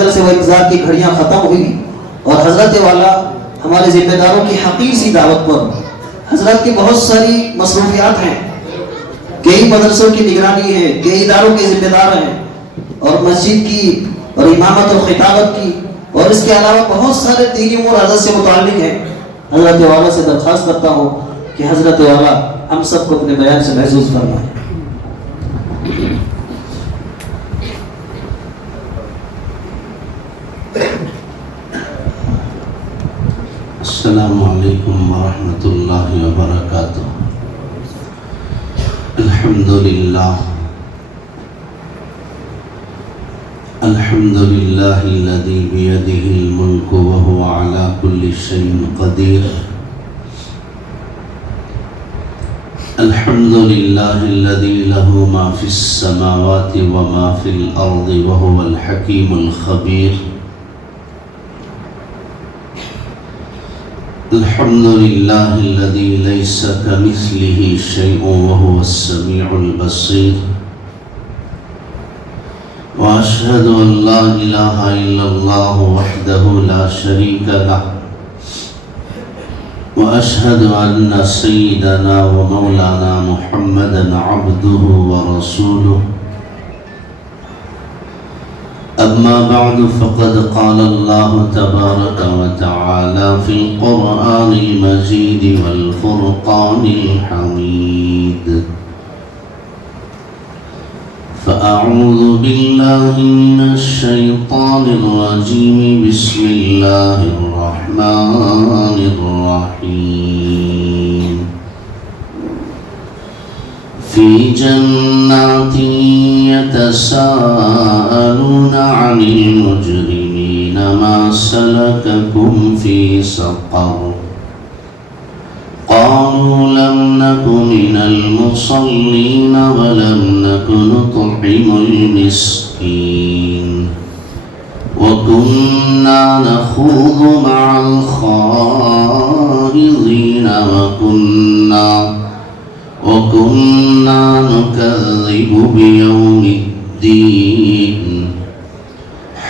قدر سے وہ انتظار کی گھڑیاں ختم ہوئی اور حضرت والا ہمارے ذمہ داروں کی حقیر سی دعوت پر حضرت کی بہت ساری مصروفیات ہیں، کئی مدرسوں کی نگرانی ہے، کئی اداروں کے ذمہ دار ہیں، اور مسجد کی اور امامت اور خطابت کی، اور اس کے علاوہ بہت سارے دینی امور حضرت سے متعلق ہیں۔ حضرت والا سے درخواست کرتا ہوں کہ حضرت والا ہم سب کو اپنے بیان سے محظوظ فرمائیں۔ السلام علیکم ورحمۃ اللہ وبرکاتہ۔ الحمد للہ الذی بیدہ الملک وهو علی کل شیء قدیر۔ الحمد للہ الذی لہ ما فی السماوات وما فی الارض وهو الحکیم الخبیر۔ الحمد للہ الذی لیس کمثلہ شیء وهو السمیع البصیر۔ واشهد ان لا اله الا الله وحده لا شريك له، واشهد ان سيدنا ومولانا محمدا عبده ورسوله۔ اما بعد فقد قال الله تبارك وتعالى في القرآن المجيد والفرقان الحميد: فأعوذ بالله من الشيطان الرجيم، بسم الله الرحمن الرحيم. في جنات يتساءلون عن المجرمين ما سلككم في سقر؟ قالوا لم نك من المصلين ولم نك نطعم المسكين وكنا نخوض مع الخائضين وكنا نكذب بيوم الدين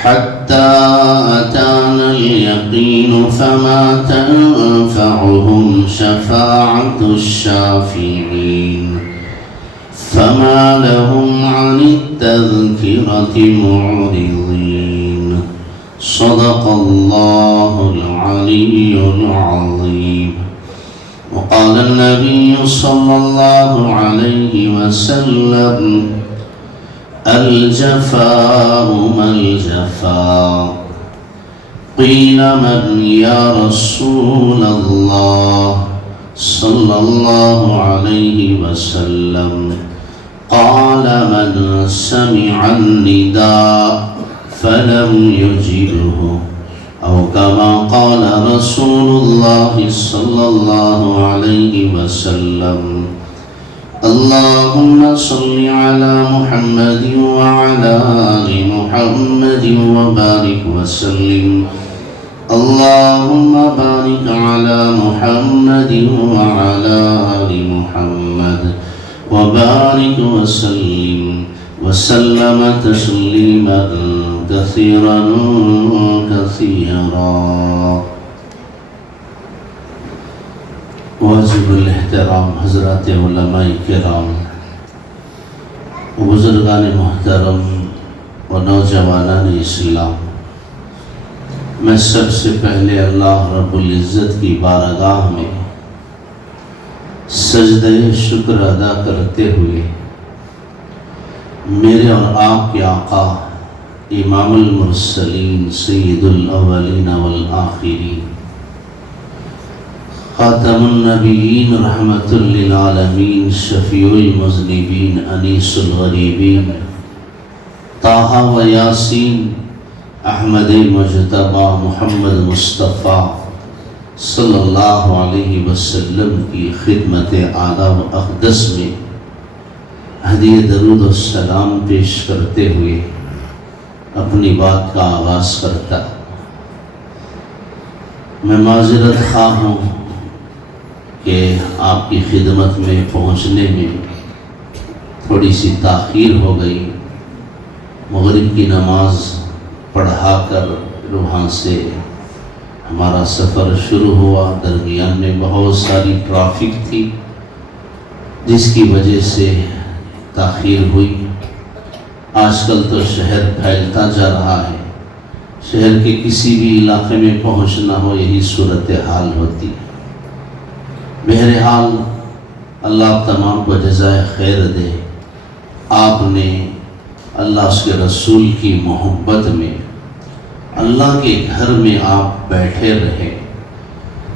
حتى أتانا اليقين فما تنفعهم شفاعة الشافعين فما لهم عن التذكرة معرضين. صدق الله العلي العظيم. وقال النبي صلى الله عليه وسلم: الجفاء ما الجفاء؟ قيل من يا رسول الله؟ صلى الله عليه وسلم قال: من سمع النداء فلم يجبه، أو كما قال رسول الله صلى الله عليه وسلم: اللهم صل على محمد وعلى آل محمد وبارك وسلم. اللهم بارك على محمد وعلى آل محمد وبارك وسلم وسلم تسليما كثيرا كثيرا. واجب الاحترام حضرات علماء کرام، بزرگان محترم و نوجوانان اسلام، میں سب سے پہلے اللہ رب العزت کی بارگاہ میں سجدہ شکر ادا کرتے ہوئے میرے اور آپ کے آقا امام المرسلین سید الاولین والآخرین خاتم النبیین رحمت للعالمین شفیع المذنبین انیس الغریبین طٰہٰ و یاسین احمد مجتبیٰ محمد مصطفیٰ صلی اللہ علیہ وسلم کی خدمت اعلیٰ و اقدس میں ہدیہ درود و سلام پیش کرتے ہوئے اپنی بات کا آغاز کرتا. میں معذرت خواہ ہوں کہ آپ کی خدمت میں پہنچنے میں تھوڑی سی تاخیر ہو گئی. مغرب کی نماز پڑھا کر وہاں سے ہمارا سفر شروع ہوا۔ درمیان میں بہت ساری ٹریفک تھی جس کی وجہ سے تاخیر ہوئی۔ آج کل تو شہر پھیلتا جا رہا ہے، شہر کے کسی بھی علاقے میں پہنچنا ہو یہی صورتحال ہوتی ہے۔ بہرحال اللہ تمام کو جزائے خیر دے۔ آپ نے اللہ اس کے رسول کی محبت میں اللہ کے گھر میں آپ بیٹھے رہے،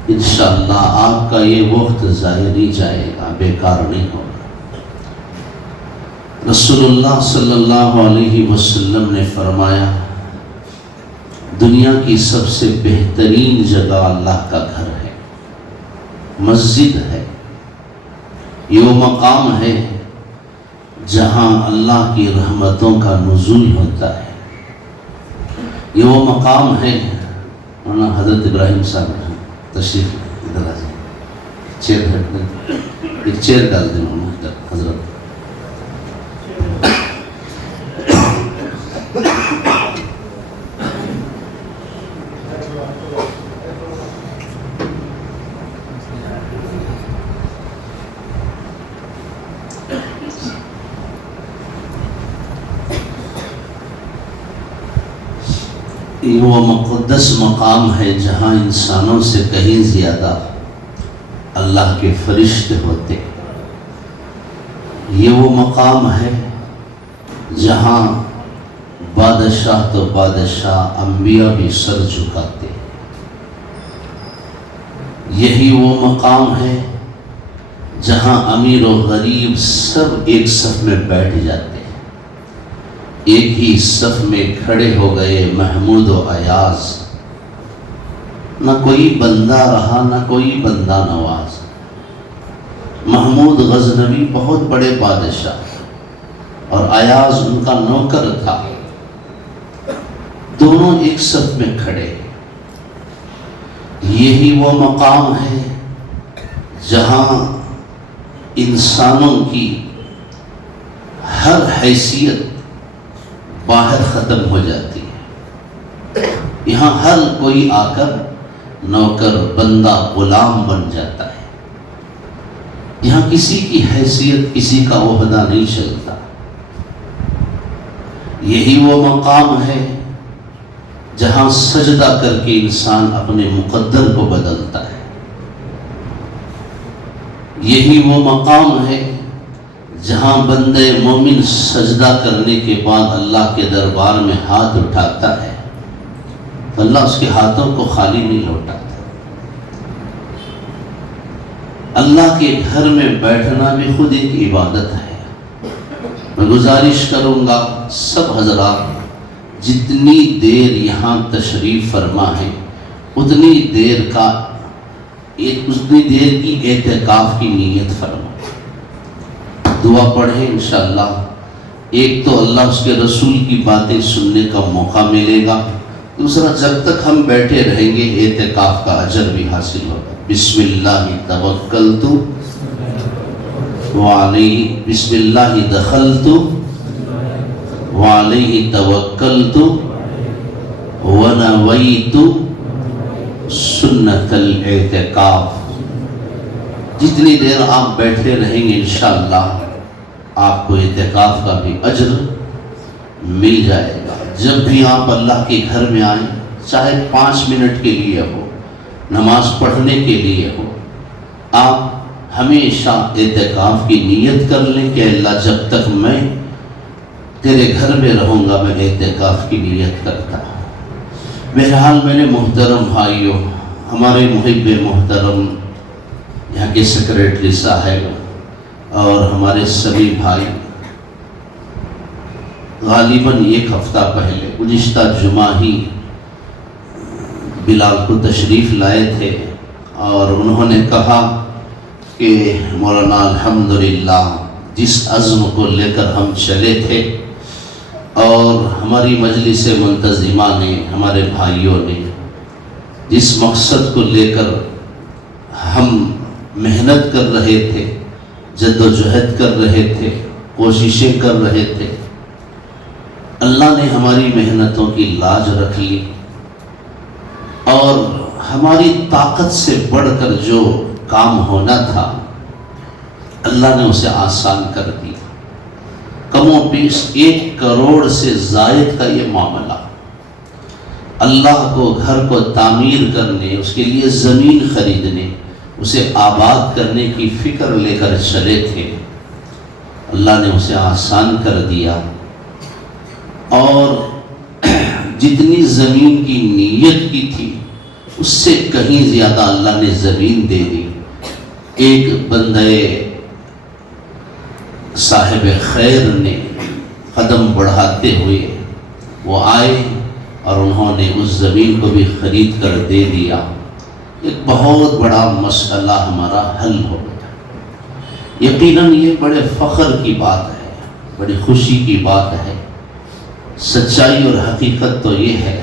انشاءاللہ آپ کا یہ وقت ضائع نہیں جائے گا، بیکار نہیں ہوگا۔ رسول اللہ صلی اللہ علیہ وسلم نے فرمایا دنیا کی سب سے بہترین جگہ اللہ کا گھر ہے، مسجد ہے، یہ وہ مقام ہے جہاں اللہ کی رحمتوں کا نزول ہوتا ہے، یہ وہ مقام ہے۔ مولانا حضرت ابراہیم صاحب تشریف ادھر آ جائیں، ایک چیئر ڈال دیں مولانا حضرت۔ یہ وہ مقدس مقام ہے جہاں انسانوں سے کہیں زیادہ اللہ کے فرشتے ہوتے۔ یہ وہ مقام ہے جہاں بادشاہ تو بادشاہ، انبیاء بھی سر جھکاتے۔ یہی وہ مقام ہے جہاں امیر و غریب سب ایک صف میں بیٹھ جاتے، ایک ہی صف میں کھڑے ہو گئے محمود و ایاز، نہ کوئی بندہ رہا نہ کوئی بندہ نواز۔ محمود غزنوی بہت بڑے بادشاہ اور ایاز ان کا نوکر تھا، دونوں ایک صف میں کھڑے۔ یہی وہ مقام ہے جہاں انسانوں کی ہر حیثیت باہر ختم ہو جاتی ہے۔ یہاں ہر کوئی آ کر نوکر، بندہ، غلام بن جاتا ہے۔ یہاں کسی کی حیثیت، کسی کا عہدہ نہیں چلتا۔ یہی وہ مقام ہے جہاں سجدہ کر کے انسان اپنے مقدر کو بدلتا ہے۔ یہی وہ مقام ہے جہاں بندے مومن سجدہ کرنے کے بعد اللہ کے دربار میں ہاتھ اٹھاتا ہے تو اللہ اس کے ہاتھوں کو خالی نہیں لوٹاتا۔ اللہ کے گھر میں بیٹھنا بھی خود ایک عبادت ہے۔ میں گزارش کروں گا سب حضرات جتنی دیر یہاں تشریف فرما ہے اتنی دیر کی اعتکاف کی نیت فرما، دعا پڑھیں انشاءاللہ۔ ایک تو اللہ اس کے رسول کی باتیں سننے کا موقع ملے گا، دوسرا جب تک ہم بیٹھے رہیں گے اعتکاف کا اجر بھی حاصل ہوگا۔ بسم اللہ توکلت وعلیہ، بسم اللہ دخلت وعلیہ توکلت ونویت سنت الاعتکاف۔ جتنی دیر آپ بیٹھے رہیں گے انشاءاللہ آپ کو اعتکاف کا بھی اجر مل جائے گا۔ جب بھی آپ اللہ کے گھر میں آئیں، چاہے 5 منٹ کے لیے ہو، نماز پڑھنے کے لیے ہو، آپ ہمیشہ اعتکاف کی نیت کر لیں کہ اللہ جب تک میں تیرے گھر میں رہوں گا میں اعتکاف کی نیت کرتا ہوں۔ بہرحال میرے محترم بھائیوں، ہمارے محب محترم یہاں کے سیکریٹری صاحب اور ہمارے سبھی بھائی غالباً 1 ہفتہ پہلے گزشتہ جمعہ ہی بلال کو تشریف لائے تھے اور انہوں نے کہا کہ مولانا الحمدللہ جس عزم کو لے کر ہم چلے تھے اور ہماری مجلس منتظمہ نے، ہمارے بھائیوں نے جس مقصد کو لے کر ہم محنت کر رہے تھے، جد و جہد کر رہے تھے، کوششیں کر رہے تھے، اللہ نے ہماری محنتوں کی لاج رکھ لی اور ہماری طاقت سے بڑھ کر جو کام ہونا تھا اللہ نے اسے آسان کر دیا۔ کم و بیش 1 کروڑ سے زائد کا یہ معاملہ، اللہ کو گھر کو تعمیر کرنے، اس کے لیے زمین خریدنے، اسے آباد کرنے کی فکر لے کر چلے تھے، اللہ نے اسے آسان کر دیا۔ اور جتنی زمین کی نیت کی تھی اس سے کہیں زیادہ اللہ نے زمین دے دی۔ ایک بندے صاحب خیر نے قدم بڑھاتے ہوئے وہ آئے اور انہوں نے اس زمین کو بھی خرید کر دے دیا۔ ایک بہت بڑا مسئلہ ہمارا حل ہو گیا۔ یقیناً یہ بڑے فخر کی بات ہے، بڑی خوشی کی بات ہے۔ سچائی اور حقیقت تو یہ ہے،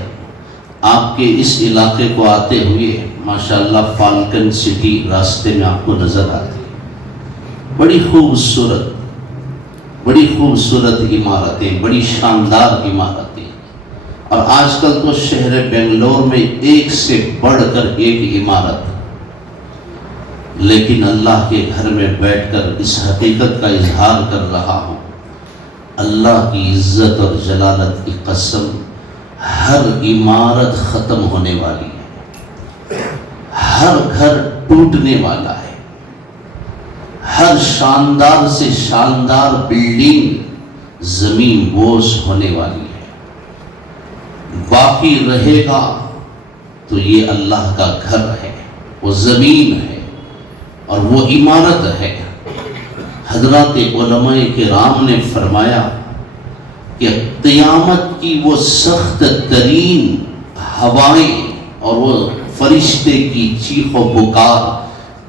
آپ کے اس علاقے کو آتے ہوئے ماشاءاللہ فالکن سٹی راستے میں آپ کو نظر آتی ہے، بڑی خوبصورت عمارتیں، بڑی شاندار عمارتیں، اور آج کل تو شہر بنگلور میں ایک سے بڑھ کر ایک عمارت۔ لیکن اللہ کے گھر میں بیٹھ کر اس حقیقت کا اظہار کر رہا ہوں، اللہ کی عزت اور جلالت کی قسم، ہر عمارت ختم ہونے والی ہے، ہر گھر ٹوٹنے والا ہے، ہر شاندار سے شاندار بلڈنگ زمین بوس ہونے والی ہے۔ باقی رہے گا تو یہ اللہ کا گھر ہے، وہ زمین ہے اور وہ عمارت ہے۔ حضرات علماء کرام نے فرمایا کہ قیامت کی وہ سخت ترین ہوائیں اور وہ فرشتے کی چیخ و پکار،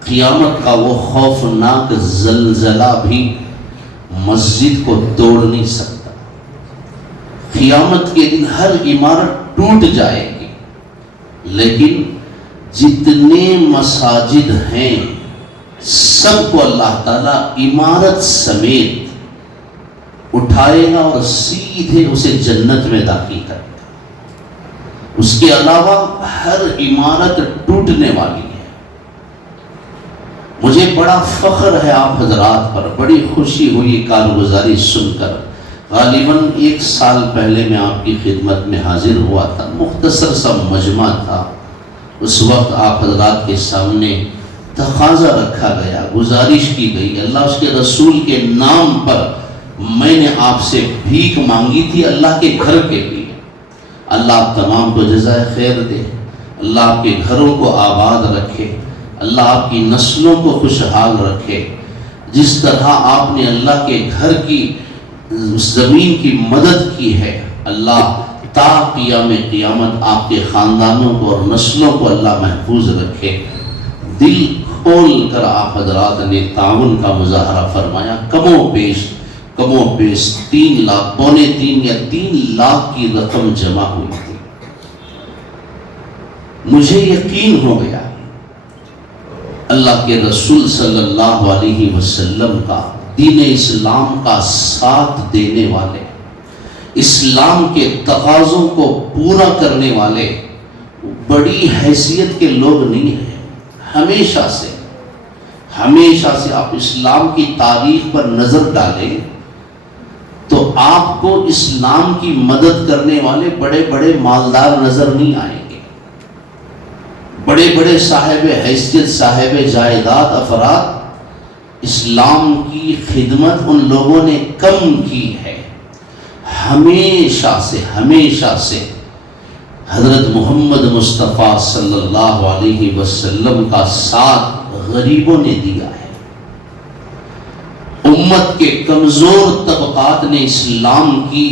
قیامت کا وہ خوفناک زلزلہ بھی مسجد کو توڑ نہیں سکتا۔ قیامت کے دن ہر عمارت ٹوٹ جائے گی، لیکن جتنے مساجد ہیں سب کو اللہ تعالیٰ عمارت سمیت اٹھائے گا اور سیدھے اسے جنت میں داخل کرے گا۔ اس کے علاوہ ہر عمارت ٹوٹنے والی ہے۔ مجھے بڑا فخر ہے آپ حضرات پر، بڑی خوشی ہوئی کارگزاری سن کر۔ غالباً 1 سال پہلے میں آپ کی خدمت میں حاضر ہوا تھا، مختصر سا مجمع تھا۔ اس وقت آپ حضرات کے سامنے تقاضا رکھا گیا، گزارش کی گئی، اللہ اس کے رسول کے نام پر میں نے آپ سے بھیک مانگی تھی، اللہ کے گھر کے لیے۔ اللہ آپ تمام کو جزائے خیر دے، اللہ آپ کے گھروں کو آباد رکھے، اللہ آپ کی نسلوں کو خوشحال رکھے۔ جس طرح آپ نے اللہ کے گھر کی زمین کی مدد کی ہے، اللہ تا قیام قیامت آپ کے خاندانوں کو اور نسلوں کو اللہ محفوظ رکھے۔ دل کھول کر آپ حضرات نے تعاون کا مظاہرہ فرمایا۔ کم و بیش 3 لاکھ، پونے 3 یا 3 لاکھ کی رقم جمع ہوئی تھی۔ مجھے یقین ہو گیا اللہ کے رسول صلی اللہ علیہ وسلم کا، دین اسلام کا ساتھ دینے والے، اسلام کے تقاضوں کو پورا کرنے والے بڑی حیثیت کے لوگ نہیں ہیں۔ ہمیشہ سے آپ اسلام کی تاریخ پر نظر ڈالیں تو آپ کو اسلام کی مدد کرنے والے بڑے بڑے مالدار نظر نہیں آئیں گے، بڑے بڑے صاحب حیثیت، صاحب جائیداد افراد۔ اسلام کی خدمت ان لوگوں نے کم کی ہے۔ ہمیشہ سے حضرت محمد مصطفیٰ صلی اللہ علیہ وسلم کا ساتھ غریبوں نے دیا ہے۔ امت کے کمزور طبقات نے اسلام کی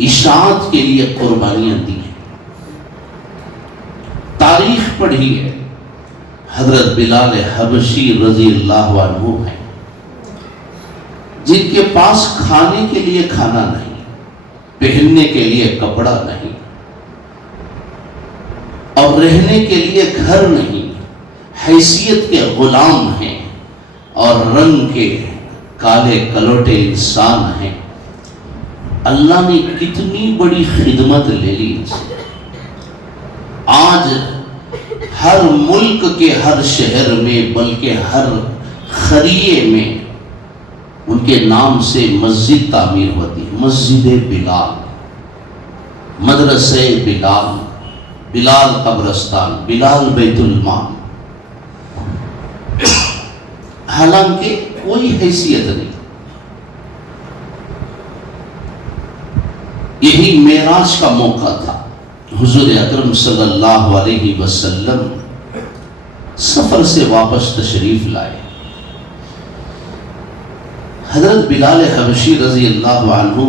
اشاعت کے لیے قربانیاں دی ہیں۔ تاریخ پڑھی ہے، حضرت بلال حبشی رضی اللہ عنہ ہیں، جن کے پاس کھانے کے لیے کھانا نہیں، پہننے کے لیے کپڑا نہیں، اور رہنے کے لیے گھر نہیں، حیثیت کے غلام ہیں اور رنگ کے کالے کلوٹے انسان ہیں۔ اللہ نے کتنی بڑی خدمت لے لی ان سے. آج ہر ملک کے ہر شہر میں بلکہ ہر خریے میں ان کے نام سے مسجد تعمیر ہوتی ہے. مسجد بلال، مدرسہ بلال، بلال قبرستان، بلال بیت المال. حالانکہ کوئی حیثیت نہیں. یہی معراج کا موقع تھا. حضور اکرم صلی اللہ علیہ وسلم سفر سے واپس تشریف لائے. حضرت بلال حبشی رضی اللہ عنہ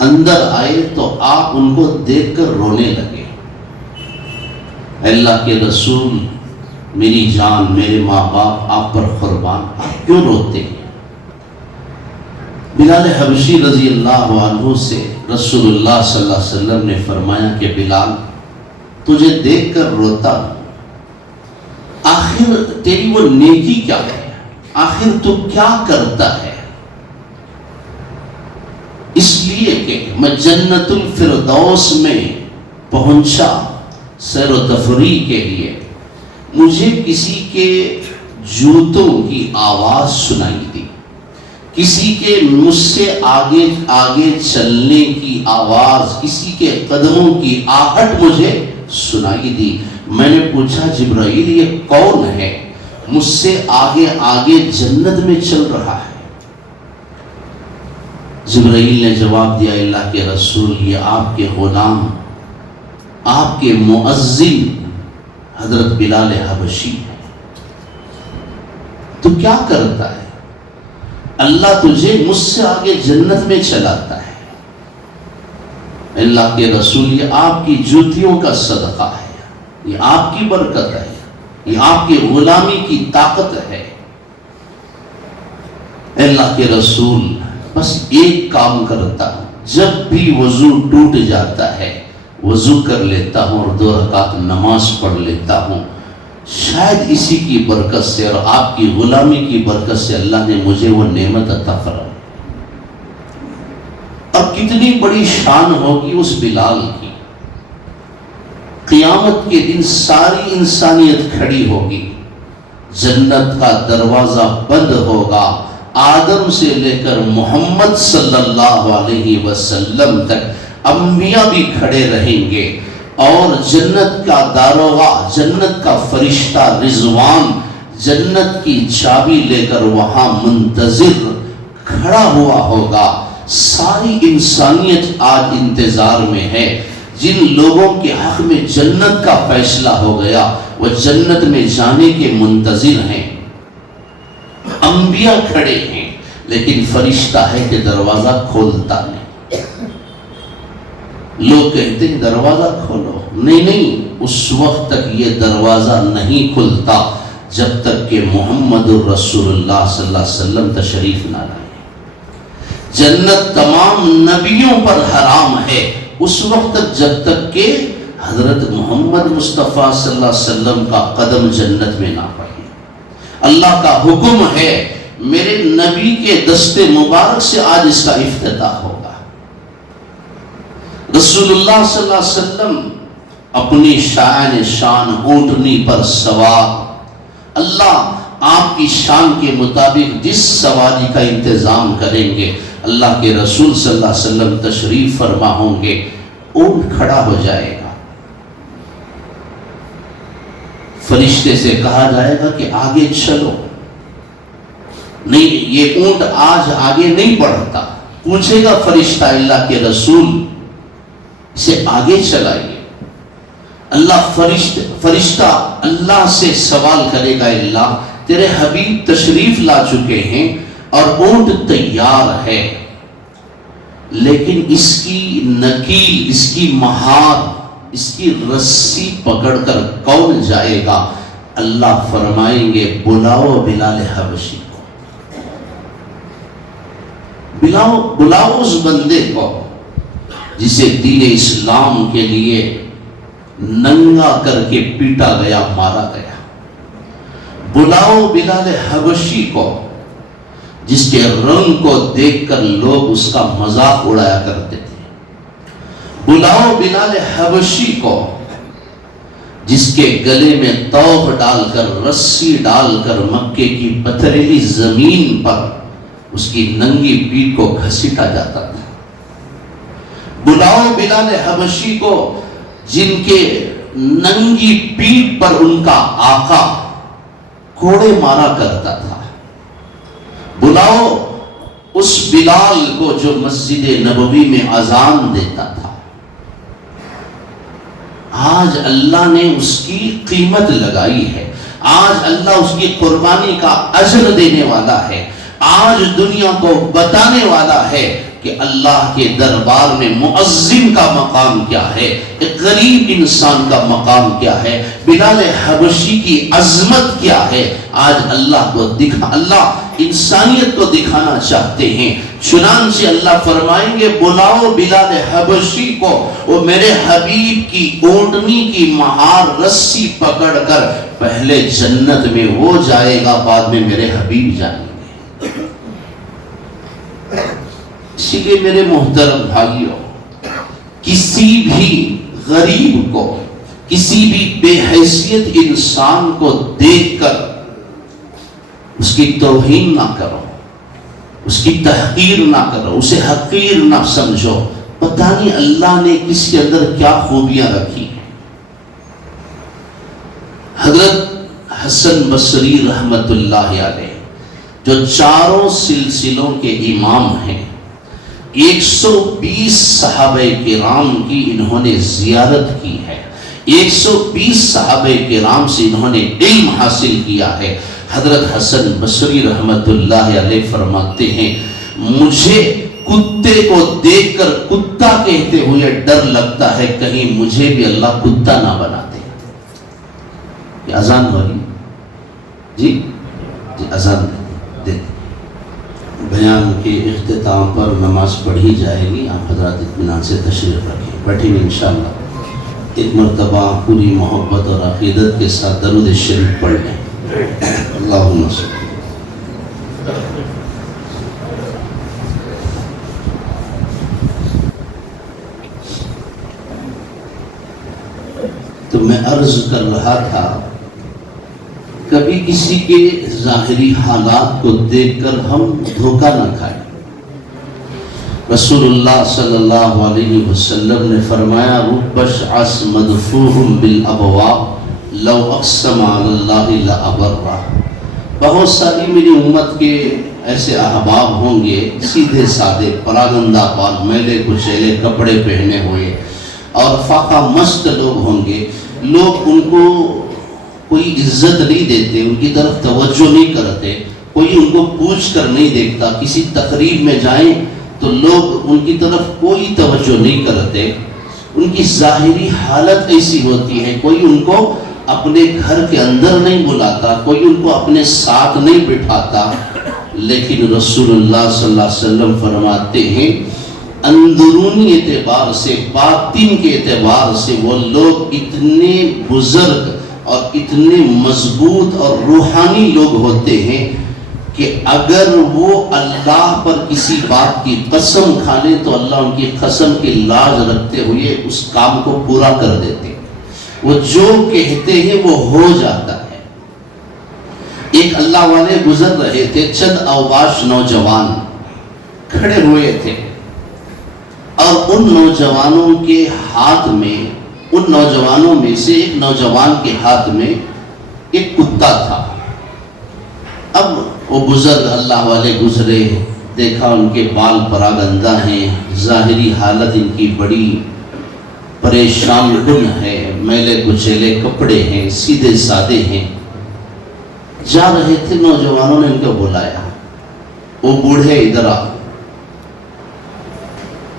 اندر آئے تو آپ ان کو دیکھ کر رونے لگے. اللہ کے رسول، میری جان، میرے ماں باپ آپ پر قربان، آپ کیوں روتے ہیں؟ بلال حبشی رضی اللہ عنہ سے رسول اللہ صلی اللہ علیہ وسلم نے فرمایا کہ بلال، تجھے دیکھ کر روتا ہوں، آخر تیری وہ نیکی کیا ہے؟ آخر تو کیا کرتا ہے؟ اس لیے کہ میں جنت الفردوس میں پہنچا سیر و تفریح کے لیے، مجھے کسی کے جوتوں کی آواز سنائی دی، کسی کے مجھ سے آگے آگے چلنے کی آواز، کسی کے قدموں کی آہٹ مجھے سنائی دی. میں نے پوچھا جبرائیل یہ کون ہے مجھ سے آگے آگے جنت میں چل رہا ہے؟ جبرائیل نے جواب دیا اللہ کے رسول یہ آپ کے غلام، آپ کے مؤذن حضرت بلال حبشی ہے. تو کیا کرتا ہے؟ اللہ تجھے مجھ سے آگے جنت میں چلاتا ہے. اللہ کے رسول یہ آپ کی جوتیوں کا صدقہ ہے، یہ آپ کی برکت ہے، یہ آپ کی غلامی کی طاقت ہے. اللہ کے رسول بس ایک کام کرتا ہوں، جب بھی وضو ٹوٹ جاتا ہے وضو کر لیتا ہوں اور 2 رکعت نماز پڑھ لیتا ہوں. شاید اسی کی برکت سے اور آپ کی غلامی کی برکت سے اللہ نے مجھے وہ نعمت عطا فرمائی. اور کتنی بڑی شان ہوگی اس بلال کی. قیامت کے دن ساری انسانیت کھڑی ہوگی، جنت کا دروازہ بند ہوگا، آدم سے لے کر محمد صلی اللہ علیہ وسلم تک انبیاء بھی کھڑے رہیں گے، اور جنت کا داروغہ، جنت کا فرشتہ رضوان جنت کی چابی لے کر وہاں منتظر کھڑا ہوا ہوگا. ساری انسانیت آج انتظار میں ہے. جن لوگوں کے حق میں جنت کا فیصلہ ہو گیا وہ جنت میں جانے کے منتظر ہیں. انبیاء کھڑے ہیں لیکن فرشتہ ہے کہ دروازہ کھولتا نہیں. لوگ کہتے ہیں دروازہ کھولو، نہیں، اس وقت تک یہ دروازہ نہیں کھلتا جب تک کہ محمد الرسول اللہ صلی اللہ علیہ وسلم تشریف نہ لائے. جنت تمام نبیوں پر حرام ہے اس وقت تک جب تک کہ حضرت محمد مصطفیٰ صلی اللہ علیہ وسلم کا قدم جنت میں نہ پڑے. اللہ کا حکم ہے، میرے نبی کے دست مبارک سے آج اس کا افتتاح ہوگا. رسول اللہ صلی اللہ علیہ وسلم اپنی شان اونٹنی پر سوار، اللہ آپ کی شان کے مطابق جس سواری کا انتظام کریں گے، اللہ کے رسول صلی اللہ علیہ وسلم تشریف فرما ہوں گے، اونٹ کھڑا ہو جائے گا. فرشتے سے کہا جائے گا کہ آگے چلو. نہیں، یہ اونٹ آج آگے نہیں بڑھتا. پوچھے گا فرشتہ اللہ کے رسول اسے آگے چلائیے. فرشتہ اللہ سے سوال کرے گا، اللہ تیرے حبیب تشریف لا چکے ہیں اور اونٹ تیار ہے، لیکن اس کی نکیل، اس کی مہار، اس کی رسی پکڑ کر کون جائے گا؟ اللہ فرمائیں گے بلاؤ بلال حبشی کو، بلاؤ اس بندے کو جسے دین اسلام کے لیے ننگا کر کے پیٹا گیا، مارا گیا. بلاؤ بلال حبشی کو جس کے رنگ کو دیکھ کر لوگ اس کا مذاق اڑایا کرتے تھے. بلاؤ بلال حبشی کو جس کے گلے میں طوق ڈال کر رسی ڈال کر مکے کی پتھریلی زمین پر اس کی ننگی پیٹھ کو گھسیٹا جاتا تھا. بلاؤ بلال حبشی کو جن کے ننگی پیٹھ پر ان کا آقا کوڑے مارا کرتا تھا. بلاؤ اس بلال کو جو مسجد نبوی میں اذان دیتا تھا. آج اللہ نے اس کی قیمت لگائی ہے. آج اللہ اس کی قربانی کا اجر دینے والا ہے. آج دنیا کو بتانے والا ہے کہ اللہ کے دربار میں مؤذن کا مقام کیا ہے, ایک غریب انسان کا مقام کیا ہے, بلال حبشی کی عظمت کیا ہے. آج اللہ کو اللہ انسانیت کو دکھانا چاہتے ہیں. چنانچہ اللہ فرمائیں گے بلاؤ بلال حبشی کو, وہ میرے حبیب کی اونٹنی کی مہار رسی پکڑ کر پہلے جنت میں وہ جائے گا, بعد میں میرے حبیب جائیں گے. اسی لیے میرے محترم بھائیوں, کسی بھی غریب کو, کسی بھی بے حیثیت انسان کو دیکھ کر اس کی توہین نہ کرو, اس کی تحقیر نہ کرو, اسے حقیر نہ سمجھو. پتہ نہیں اللہ نے کس کے اندر کیا خوبیاں رکھی ہیں. حضرت حسن بصری رحمت اللہ علیہ جو چاروں سلسلوں کے امام ہیں, 120 صحابہ کرام کی انہوں نے زیارت کی ہے. 120 صحابہ کرام سے انہوں نے علم حاصل کیا ہے. حضرت حسن بصری رحمت اللہ علیہ فرماتے ہیں مجھے کتے کو دیکھ کر کتا کہتے ہوئے ڈر لگتا ہے کہیں مجھے بھی اللہ کتا نہ بنا دے. یہ اذان ہو رہی جی اذان دے. بیان کے اختتام پر نماز پڑھی جائے گی. آپ حضرات اطمینان سے تشریف رکھیں, بیٹھیں گے انشاءاللہ. ایک مرتبہ پوری محبت اور عقیدت کے ساتھ درود شریف پڑھ لیں. اللہم صلی. تو میں عرض کر رہا تھا کبھی کسی کے ظاہری حالات کو دیکھ کر ہم دھوکہ نہ کھائیں. رسول اللہ صلی اللہ علیہ وسلم نے فرمایا رب اشعث مدفوع بالابواب لو اقسم علی اللہ لابرہ. بہت ساری میری امت کے ایسے احباب ہوں گے سیدھے سادے پراگندہ بال میلے کچیلے کپڑے پہنے ہوئے اور فاقہ مست لوگ ہوں گے. لوگ ان کو کوئی عزت نہیں دیتے, ان کی طرف توجہ نہیں کرتے, کوئی ان کو پوچھ کر نہیں دیکھتا. کسی تقریب میں جائیں تو لوگ ان کی طرف کوئی توجہ نہیں کرتے. ان کی ظاہری حالت ایسی ہوتی ہے, کوئی ان کو اپنے گھر کے اندر نہیں بلاتا, کوئی ان کو اپنے ساتھ نہیں بٹھاتا. لیکن رسول اللہ صلی اللہ علیہ وسلم فرماتے ہیں اندرونی اعتبار سے, باطن کے اعتبار سے وہ لوگ اتنے بزرگ اور اتنے مضبوط اور روحانی لوگ ہوتے ہیں کہ اگر وہ اللہ پر کسی بات کی قسم کھا لیں تو اللہ ان کی قسم کی لاج رکھتے ہوئے اس کام کو پورا کر دیتے ہیں. وہ جو کہتے ہیں وہ ہو جاتا ہے. ایک اللہ والے گزر رہے تھے, چند اوباش نوجوان کھڑے ہوئے تھے اور ان نوجوانوں کے ہاتھ میں, ان نوجوانوں میں سے ایک نوجوان کے ہاتھ میں ایک کتا تھا. اب وہ بزرگ اللہ والے گزرے, دیکھا ان کے بال پراگندہ ہیں, ظاہری حالت ان کی بڑی پریشان کن ہے, میلے کچیلے کپڑے ہیں, سیدھے سادے ہیں. جا رہے تھے, نوجوانوں نے ان کو بلایا, وہ بوڑھے ادھر آ.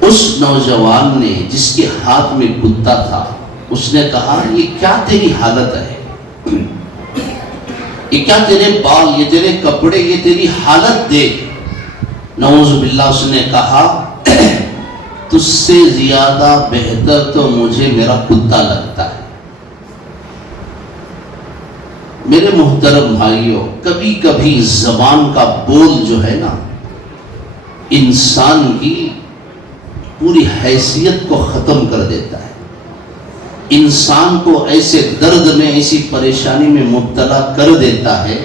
اس نوجوان نے جس کے ہاتھ میں کتا تھا اس نے کہا یہ کیا تیری حالت ہے, یہ کیا تیرے بال, یہ تیرے کپڑے, یہ تیری حالت دیکھ. نعوذ باللہ اس نے کہا تجھ سے زیادہ بہتر تو مجھے میرا کتا لگتا ہے. میرے محترم بھائیوں، کبھی کبھی زبان کا بول جو ہے نا انسان کی پوری حیثیت کو ختم کر دیتا ہے، انسان کو ایسے درد میں، ایسی پریشانی میں مبتلا کر دیتا ہے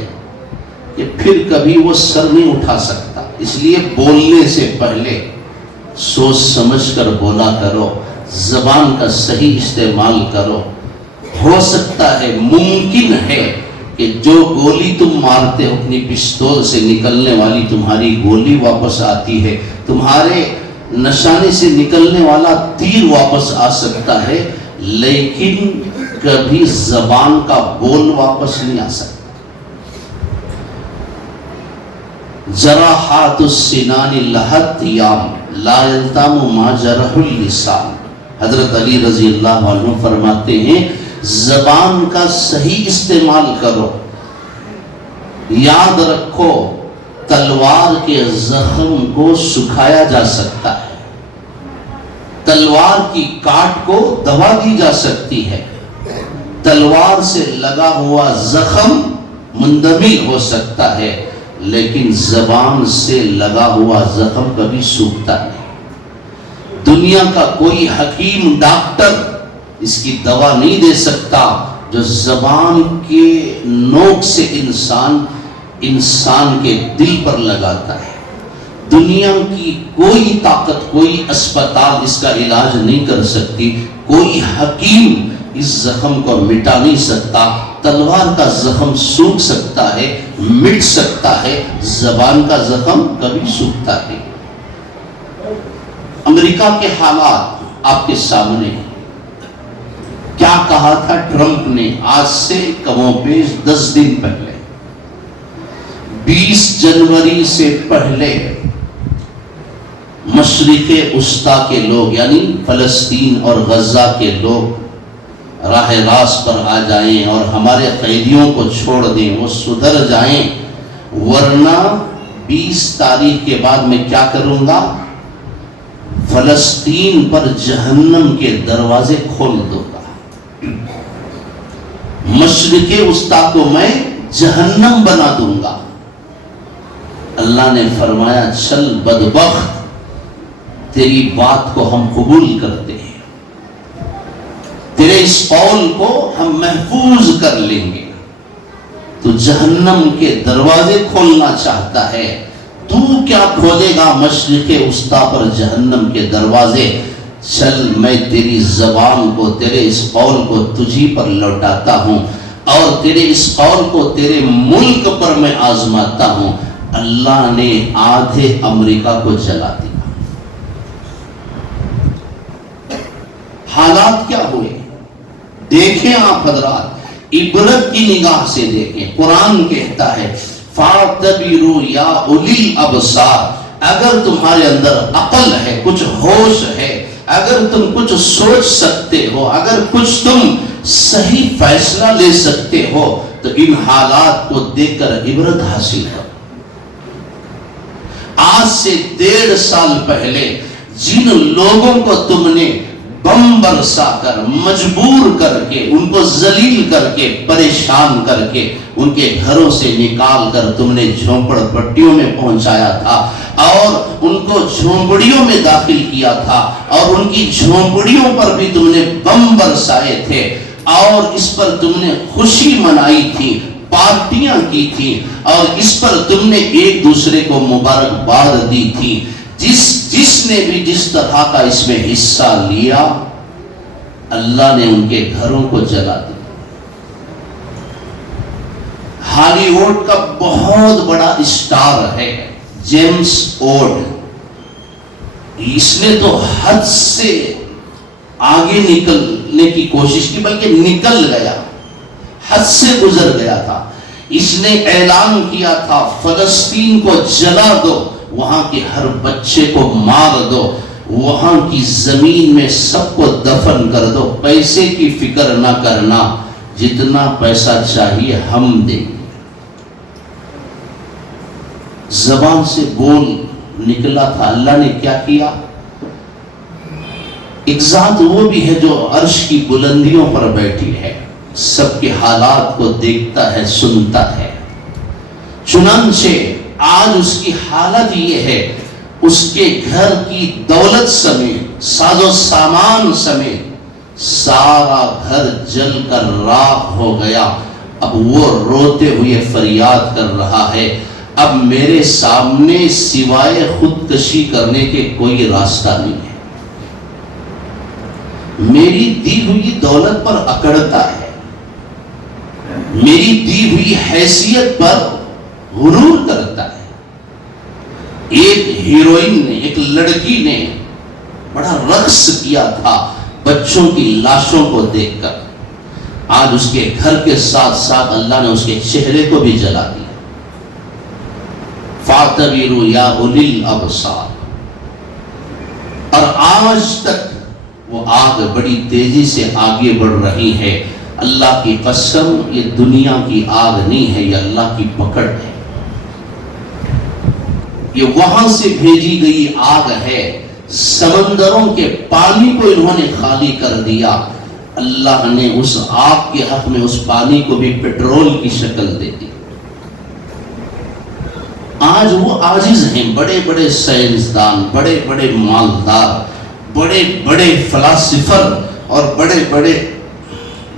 کہ پھر کبھی وہ سر نہیں اٹھا سکتا۔ اس لیے بولنے سے پہلے سوچ سمجھ کر بولا کرو، زبان کا صحیح استعمال کرو۔ ہو سکتا ہے، ممکن ہے کہ جو گولی تم مارتے ہو اپنی پستول سے نکلنے والی تمہاری گولی واپس آتی ہے، تمہارے نشانے سے نکلنے والا تیر واپس آ سکتا ہے، لیکن کبھی زبان کا بول واپس نہیں آ سکتا۔ جراحات السنان لہت یام لا یلتام ما جرح اللسان۔ حضرت علی رضی اللہ عنہ فرماتے ہیں زبان کا صحیح استعمال کرو، یاد رکھو تلوار کے زخم کو سکھایا جا سکتا ہے، تلوار کی کاٹ کو دوا دی جا سکتی ہے، تلوار سے لگا ہوا زخم مندمل ہو سکتا ہے، لیکن زبان سے لگا ہوا زخم کبھی سوکھتا نہیں۔ دنیا کا کوئی حکیم ڈاکٹر اس کی دوا نہیں دے سکتا جو زبان کے نوک سے انسان کے دل پر لگاتا ہے۔ دنیا کی کوئی طاقت، کوئی اسپتال اس کا علاج نہیں کر سکتی، کوئی حکیم اس زخم کو مٹا نہیں سکتا۔ تلوار کا زخم سوکھ سکتا ہے، مٹ سکتا ہے، زبان کا زخم کبھی سوکھتا نہیں۔ امریکہ کے حالات آپ کے سامنے ہیں۔ کیا کہا تھا ٹرمپ نے آج سے کم و بیش 10 دن پہلے؟ 20 جنوری سے پہلے مشرق وسطیٰ کے لوگ یعنی فلسطین اور غزہ کے لوگ راہ راست پر آ جائیں اور ہمارے قیدیوں کو چھوڑ دیں، وہ سدھر جائیں، ورنہ 20 تاریخ کے بعد میں کیا کروں گا؟ فلسطین پر جہنم کے دروازے کھول دوں گا، مشرق وسطیٰ کو میں جہنم بنا دوں گا۔ اللہ نے فرمایا چل بدبخت، تیری بات کو ہم قبول کرتے ہیں، تیرے اس قول کو ہم محفوظ کر لیں گے۔ تو جہنم کے دروازے کھولنا چاہتا ہے، تو کیا کھولے گا مشرق وسطیٰ پر جہنم کے دروازے؟ چل میں تیری زبان کو، تیرے اس قول کو تجھی پر لوٹاتا ہوں، اور تیرے اس قول کو تیرے ملک پر میں آزماتا ہوں۔ اللہ نے آدھے امریکہ کو جلا دیا۔ حالات کیا ہوئے دیکھیں آپ حضرات، عبرت کی نگاہ سے دیکھیں۔ قرآن کہتا ہے فَاعْتَبِرُوا يَا أُولِي الْأَبْصَارِ، اگر تمہارے اندر عقل ہے، کچھ ہوش ہے، اگر تم کچھ سوچ سکتے ہو، اگر کچھ تم صحیح فیصلہ لے سکتے ہو، تو ان حالات کو دیکھ کر عبرت حاصل کرو۔ آج سے 1.5 سال پہلے جن لوگوں کو تم نے بم برسا کر، مجبور کر کے، ان کو ذلیل کر کے، پریشان کر کے، ان کے گھروں سے نکال کر تم نے جھونپڑ پٹیوں میں پہنچایا تھا، اور ان کو جھونپڑیوں میں داخل کیا تھا، اور ان کی جھونپڑیوں پر بھی تم نے بم برسائے تھے، اور اس پر تم نے خوشی منائی تھی، پارٹیاں کی تھی، اور اس پر تم نے ایک دوسرے کو مبارکباد دی تھی۔ جس نے بھی جس طرح کا اس میں حصہ لیا، اللہ نے ان کے گھروں کو جلا دیا۔ ہالی ووڈ کا بہت بڑا اسٹار ہے جیمز اوڈ، اس نے تو حد سے آگے نکلنے کی کوشش کی، بلکہ نکل گیا، حد سے گزر گیا تھا۔ اس نے اعلان کیا تھا فلسطین کو جلا دو، وہاں کے ہر بچے کو مار دو، وہاں کی زمین میں سب کو دفن کر دو، پیسے کی فکر نہ کرنا، جتنا پیسہ چاہیے ہم دیں گے۔ زبان سے بول نکلا تھا، اللہ نے کیا کیا؟ ایک ذات وہ بھی ہے جو عرش کی بلندیوں پر بیٹھی ہے، سب کے حالات کو دیکھتا ہے، سنتا ہے۔ چنانچہ آج اس کی حالت یہ ہے، اس کے گھر کی دولت سمیت، ساز و سامان سمیت سارا گھر جل کر راکھ ہو گیا۔ اب وہ روتے ہوئے فریاد کر رہا ہے، اب میرے سامنے سوائے خودکشی کرنے کے کوئی راستہ نہیں ہے۔ میری دی ہوئی دولت پر اکڑتا ہے، میری دی ہوئی حیثیت پر غرور کرتا ہے۔ ایک ہیروئن نے، ایک لڑکی نے بڑا رقص کیا تھا بچوں کی لاشوں کو دیکھ کر، آج اس کے گھر کے ساتھ ساتھ اللہ نے اس کے چہرے کو بھی جلا دیا۔ فَاعْتَبِرُوا يَا أُولِي الْأَبْصَارِ۔ اور آج تک وہ آگ بڑی تیزی سے آگے بڑھ رہی ہے۔ اللہ کی قسم، یہ دنیا کی آگ نہیں ہے، یہ اللہ کی پکڑ ہے، یہ وہاں سے بھیجی گئی آگ ہے۔ سمندروں کے پانی کو انہوں نے خالی کر دیا، اللہ نے اس آگ کے حق میں اس پانی کو بھی پیٹرول کی شکل دے دی۔ آج وہ عاجز ہیں، بڑے بڑے سائنسدان، بڑے بڑے مالدار، بڑے بڑے فلاسفر اور بڑے بڑے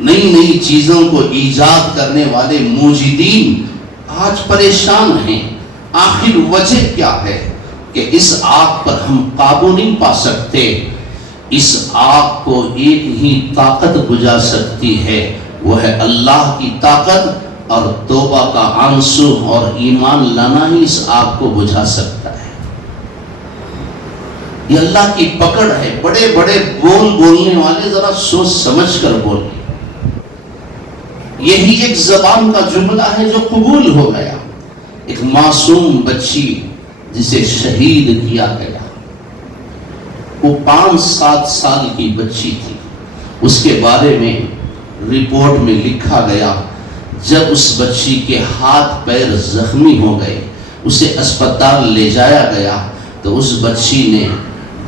نئی نئی چیزوں کو ایجاد کرنے والے موجدین آج پریشان ہیں۔ آخر وجہ کیا ہے کہ اس آگ پر ہم قابو نہیں پا سکتے۔ اس آگ کو ایک ہی طاقت بجھا سکتی ہے، وہ ہے اللہ کی طاقت، اور توبہ کا آنسو اور ایمان لانا ہی اس آگ کو بجھا سکتا ہے۔ یہ اللہ کی پکڑ ہے۔ بڑے بڑے بولنے والے ذرا سوچ سمجھ کر بولیں۔ یہی ایک زبان کا جملہ ہے جو قبول ہو گیا۔ ایک معصوم بچی جسے شہید کیا گیا، وہ 5-7 سال کی بچی تھی، اس کے بارے میں رپورٹ میں لکھا گیا، جب اس بچی کے ہاتھ پیر زخمی ہو گئے، اسے اسپتال لے جایا گیا، تو اس بچی نے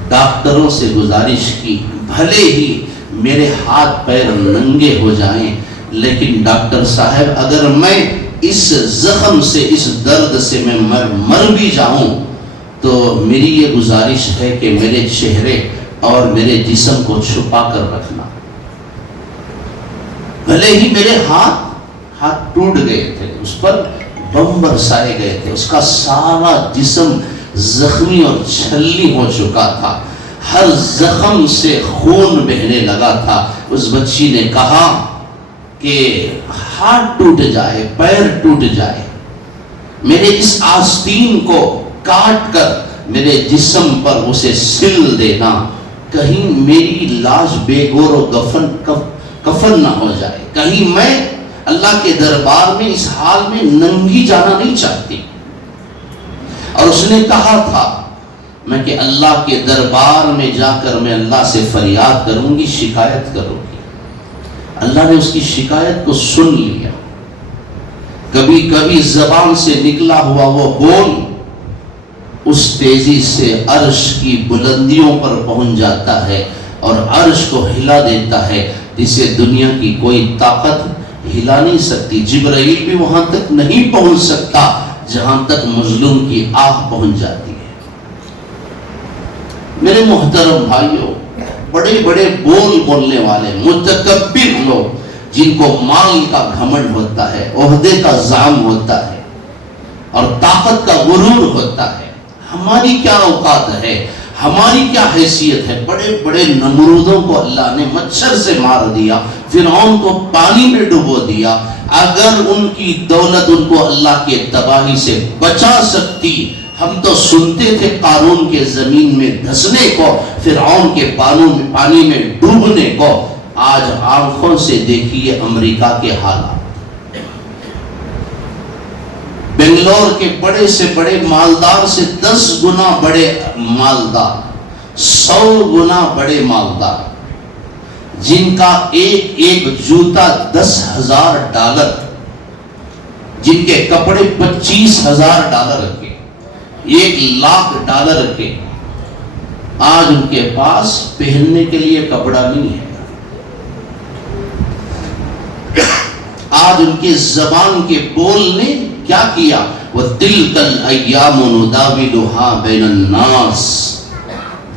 ڈاکٹروں سے گزارش کی، بھلے ہی میرے ہاتھ پیر ننگے ہو جائیں، لیکن ڈاکٹر صاحب اگر میں اس زخم سے، اس درد سے میں مر بھی جاؤں تو میری یہ گزارش ہے کہ میرے چہرے اور میرے جسم کو چھپا کر رکھنا۔ بھلے ہی میرے ہاتھ ٹوٹ گئے تھے، اس پر بم برسائے گئے تھے، اس کا سارا جسم زخمی اور چھلنی ہو چکا تھا، ہر زخم سے خون بہنے لگا تھا۔ اس بچی نے کہا کہ ہاتھ ٹوٹ جائے، پیر ٹوٹ جائے، میرے اس آستین کو کاٹ کر میرے جسم پر اسے سل دینا، کہیں میری لاش بے گور و کفن نہ ہو جائے، کہیں میں اللہ کے دربار میں اس حال میں ننگی جانا نہیں چاہتی۔ اور اس نے کہا تھا میں کہ اللہ کے دربار میں جا کر میں اللہ سے فریاد کروں گی، شکایت کروں گی۔ اللہ نے اس کی شکایت کو سن لیا۔ کبھی کبھی زبان سے نکلا ہوا وہ بول اس تیزی سے عرش کی بلندیوں پر پہنچ جاتا ہے اور عرش کو ہلا دیتا ہے، جسے دنیا کی کوئی طاقت ہلا نہیں سکتی۔ جبرائیل بھی وہاں تک نہیں پہنچ سکتا جہاں تک مظلوم کی آہ پہنچ جاتی ہے۔ میرے محترم بھائیوں، بڑے بڑے بولنے والے متکبر لوگ، جن کو مال کا گھمنڈ ہوتا ہے، عہدے کا زعم ہوتا ہے اور طاقت کا غرور ہوتا ہے، ہماری کیا اوقات ہے، ہماری کیا حیثیت ہے؟ بڑے بڑے نمرودوں کو اللہ نے مچھر سے مار دیا، فرعون کو پانی میں ڈبو دیا۔ اگر ان کی دولت ان کو اللہ کے تباہی سے بچا سکتی، ہم تو سنتے تھے قارون کے زمین میں دھسنے کو، فرعون کے پانی میں ڈوبنے کو، آج آنکھوں سے دیکھیے امریکہ کے حالات۔ بنگلور کے بڑے سے بڑے مالدار سے 10 گنا بڑے مالدار، 100 گنا بڑے مالدار، جن کا ایک ایک جوتا $10,000، جن کے کپڑے $25,000 کے، $1,00,000 کے، آج ان کے پاس پہننے کے لیے کپڑا نہیں ہے۔ آج ان کے زبان کے بول نے کیا کیا؟ وَتِلْكَ الْأَيَّامُ نُدَاوِلُهَا بَيْنَ النَّاسِ،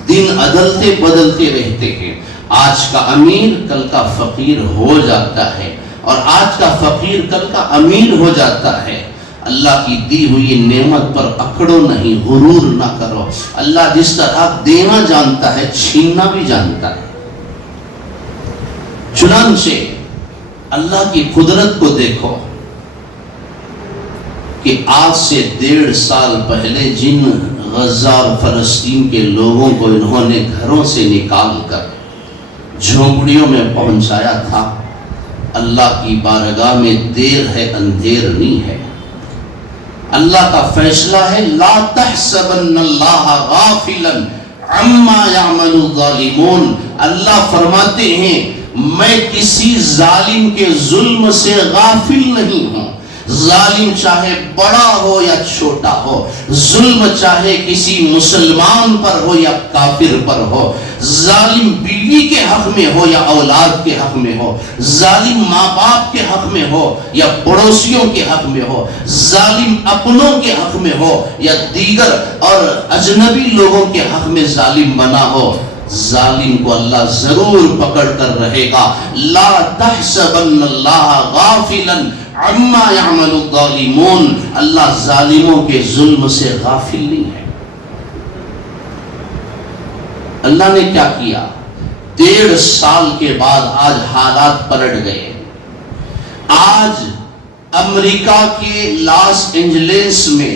دن عدلتے بدلتے رہتے ہیں، آج کا امیر کل کا فقیر ہو جاتا ہے، اور آج کا فقیر کل کا امیر ہو جاتا ہے۔ اللہ کی دی ہوئی نعمت پر اکڑو نہیں، غرور نہ کرو۔ اللہ جس طرح دینا جانتا ہے چھیننا بھی جانتا ہے۔ چنانچہ اللہ کی قدرت کو دیکھو کہ آج سے 1.5 سال پہلے جن غزہ اور فلسطین کے لوگوں کو انہوں نے گھروں سے نکال کر جھونپڑیوں میں پہنچایا تھا، اللہ کی بارگاہ میں دیر ہے اندھیر نہیں ہے۔ اللہ کا فیصلہ ہے لا تحسبن اللہ غافلا عما يعمل الظالمون۔ اللہ فرماتے ہیں میں کسی ظالم کے ظلم سے غافل نہیں ہوں۔ ظالم چاہے بڑا ہو یا چھوٹا ہو، ظلم چاہے کسی مسلمان پر ہو یا کافر پر ہو، ظالم بیوی کے حق میں ہو یا اولاد کے حق میں ہو، ظالم ماں باپ کے حق میں ہو یا پڑوسیوں کے حق میں ہو، ظالم اپنوں کے حق میں ہو یا دیگر اور اجنبی لوگوں کے حق میں ظالم بنا ہو، ظالم کو اللہ ضرور پکڑ کر رہے گا۔ لا تحسبن اللہ غافلا عما يعمل الظالمون، اللہ ظالموں کے ظلم سے غافل نہیں ہے۔ اللہ نے کیا کیا؟ 1.5 سال کے بعد آج حالات پلٹ گئے۔ آج امریکہ کے لاس اینجلس میں،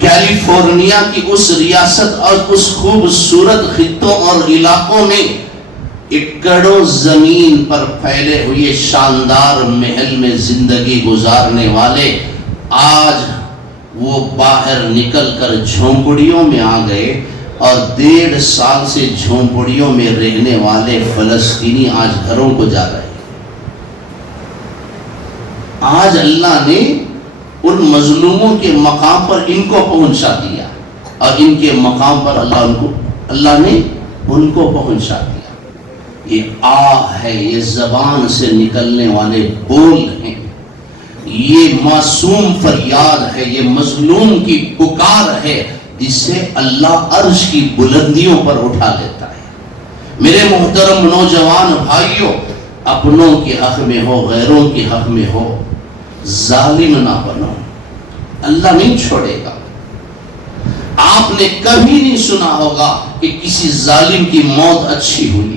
کیلیفورنیا کی اس ریاست اور اس خوبصورت خطوں اور علاقوں میں ایکڑوں زمین پر پھیلے ہوئے شاندار محل میں زندگی گزارنے والے آج وہ باہر نکل کر جھونپڑیوں میں آ گئے، اور 1.5 سال سے جھونپڑیوں میں رہنے والے فلسطینی آج گھروں کو جا رہے ہیں۔ آج اللہ نے ان مظلوموں کے مقام پر ان کو پہنچا دیا، اور ان کے مقام پر اللہ نے ان کو پہنچا دیا۔ یہ آہ ہے، یہ زبان سے نکلنے والے بول ہیں، یہ معصوم فریاد ہے، یہ مظلوم کی پکار ہے، جس سے اللہ عرش کی بلندیوں پر اٹھا لیتا ہے۔ میرے محترم نوجوان بھائیوں، اپنوں کے حق میں ہو غیروں کے حق میں ہو، ظالم نہ بنو، اللہ نہیں چھوڑے گا۔ آپ نے کبھی نہیں سنا ہوگا کہ کسی ظالم کی موت اچھی ہوئی ہو۔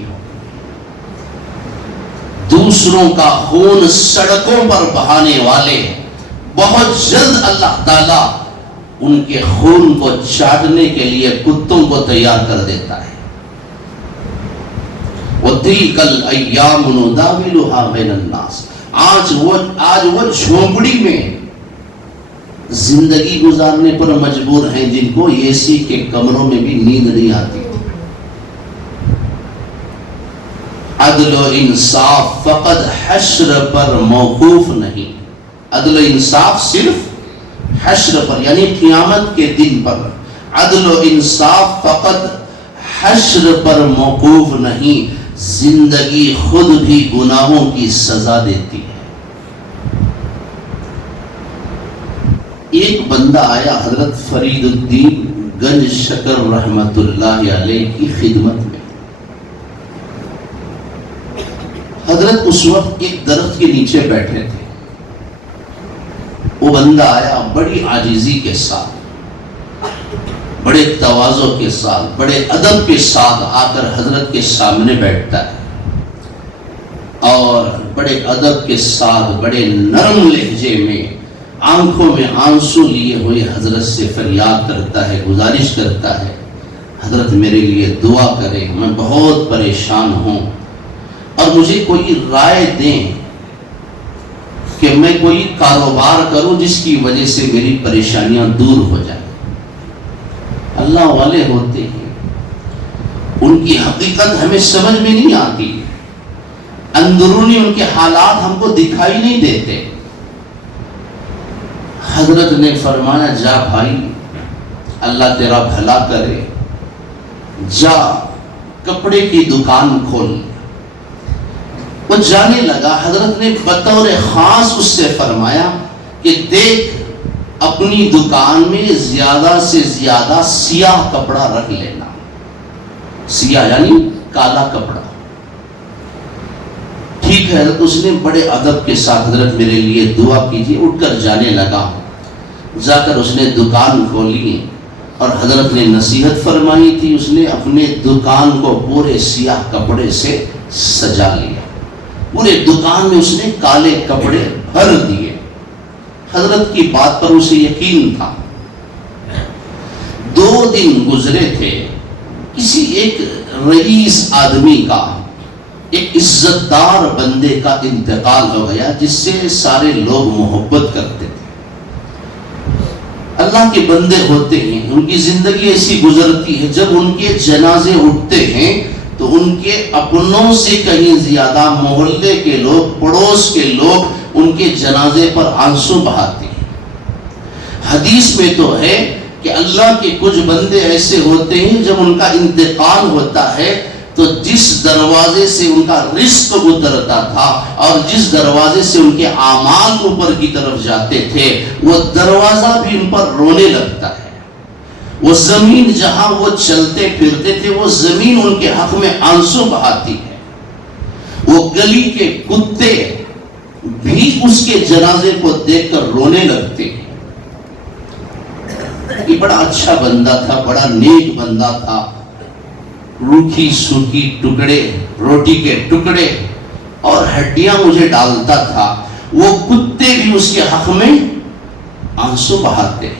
دوسروں کا خون سڑکوں پر بہانے والے بہت جلد اللہ تعالیٰ ان کے خون کو چاٹنے کے لیے کتوں کو تیار کر دیتا ہے۔ وَتِلْكَ الْأَيَّامُ نُدَاوِلُهَا بَيْنَ النَّاسِ۔ آج وہ جھونپڑی میں زندگی گزارنے پر مجبور ہیں جن کو اے سی کے کمروں میں بھی نیند نہیں آتی۔ عدل و انصاف فقط حشر پر موقوف نہیں، عدل و انصاف صرف حشر پر یعنی قیامت کے دن پر، عدل و انصاف فقط حشر پر موقوف نہیں، زندگی خود بھی گناہوں کی سزا دیتی ہے۔ ایک بندہ آیا حضرت فرید الدین گنج شکر رحمت اللہ علیہ کی خدمت میں۔ حضرت اس وقت ایک درخت کے نیچے بیٹھے تھے۔ وہ بندہ آیا بڑی عاجزی کے ساتھ، بڑے تواضع کے ساتھ، بڑے ادب کے ساتھ آ کر حضرت کے سامنے بیٹھتا ہے، اور بڑے ادب کے ساتھ بڑے نرم لہجے میں آنکھوں میں آنسو لیے ہوئے حضرت سے فریاد کرتا ہے، گزارش کرتا ہے، حضرت میرے لیے دعا کریں، میں بہت پریشان ہوں، اور مجھے کوئی رائے دیں کہ میں کوئی کاروبار کروں جس کی وجہ سے میری پریشانیاں دور ہو جائیں۔ اللہ والے ہوتے ہیں، ان کی حقیقت ہمیں سمجھ میں نہیں آتی، اندرونی ان کے حالات ہم کو دکھائی نہیں دیتے۔ حضرت نے فرمایا جا بھائی، اللہ تیرا بھلا کرے، جا کپڑے کی دکان کھول، وہ جانے لگا، حضرت نے بطور خاص اس سے فرمایا کہ دیکھ اپنی دکان میں زیادہ سے زیادہ سیاہ کپڑا رکھ لینا، سیاہ یعنی کالا کپڑا۔ ٹھیک ہے، اس نے بڑے ادب کے ساتھ حضرت میرے لیے دعا کیجیے، اٹھ کر جانے لگا۔ جا کر اس نے دکان کھولی اور حضرت نے نصیحت فرمائی تھی، اس نے اپنے دکان کو پورے سیاہ کپڑے سے سجا لیا، پورے دکان میں اس نے کالے کپڑے بھر دیے۔ حضرت کی بات پر اسے یقین تھا۔ 2 دن گزرے تھے، کسی ایک رئیس آدمی کا، ایک عزت دار بندے کا انتقال ہو گیا جس سے سارے لوگ محبت کرتے تھے۔ اللہ کے بندے ہوتے ہیں، ان کی زندگی ایسی گزرتی ہے، جب ان کے جنازے اٹھتے ہیں تو ان کے اپنوں سے کہیں زیادہ محلے کے لوگ، پڑوس کے لوگ ان کے جنازے پر آنسو بہاتے ہیں۔ حدیث میں تو ہے کہ اللہ کے کچھ بندے ایسے ہوتے ہیں جب ان کا انتقال ہوتا ہے تو جس دروازے سے ان کا رزق اترتا تھا اور جس دروازے سے ان کے اعمال اوپر کی طرف جاتے تھے، وہ دروازہ بھی ان پر رونے لگتا ہے۔ وہ زمین جہاں وہ چلتے پھرتے تھے، وہ زمین ان کے حق میں آنسو بہاتی ہے۔ وہ گلی کے کتے بھی اس کے جنازے کو دیکھ کر رونے لگتے ہیں۔ یہ بڑا اچھا بندہ تھا، بڑا نیک بندہ تھا، روکھی سوکھی ٹکڑے، روٹی کے ٹکڑے اور ہڈیاں مجھے ڈالتا تھا۔ وہ کتے بھی اس کے حق میں آنسو بہاتے ہیں۔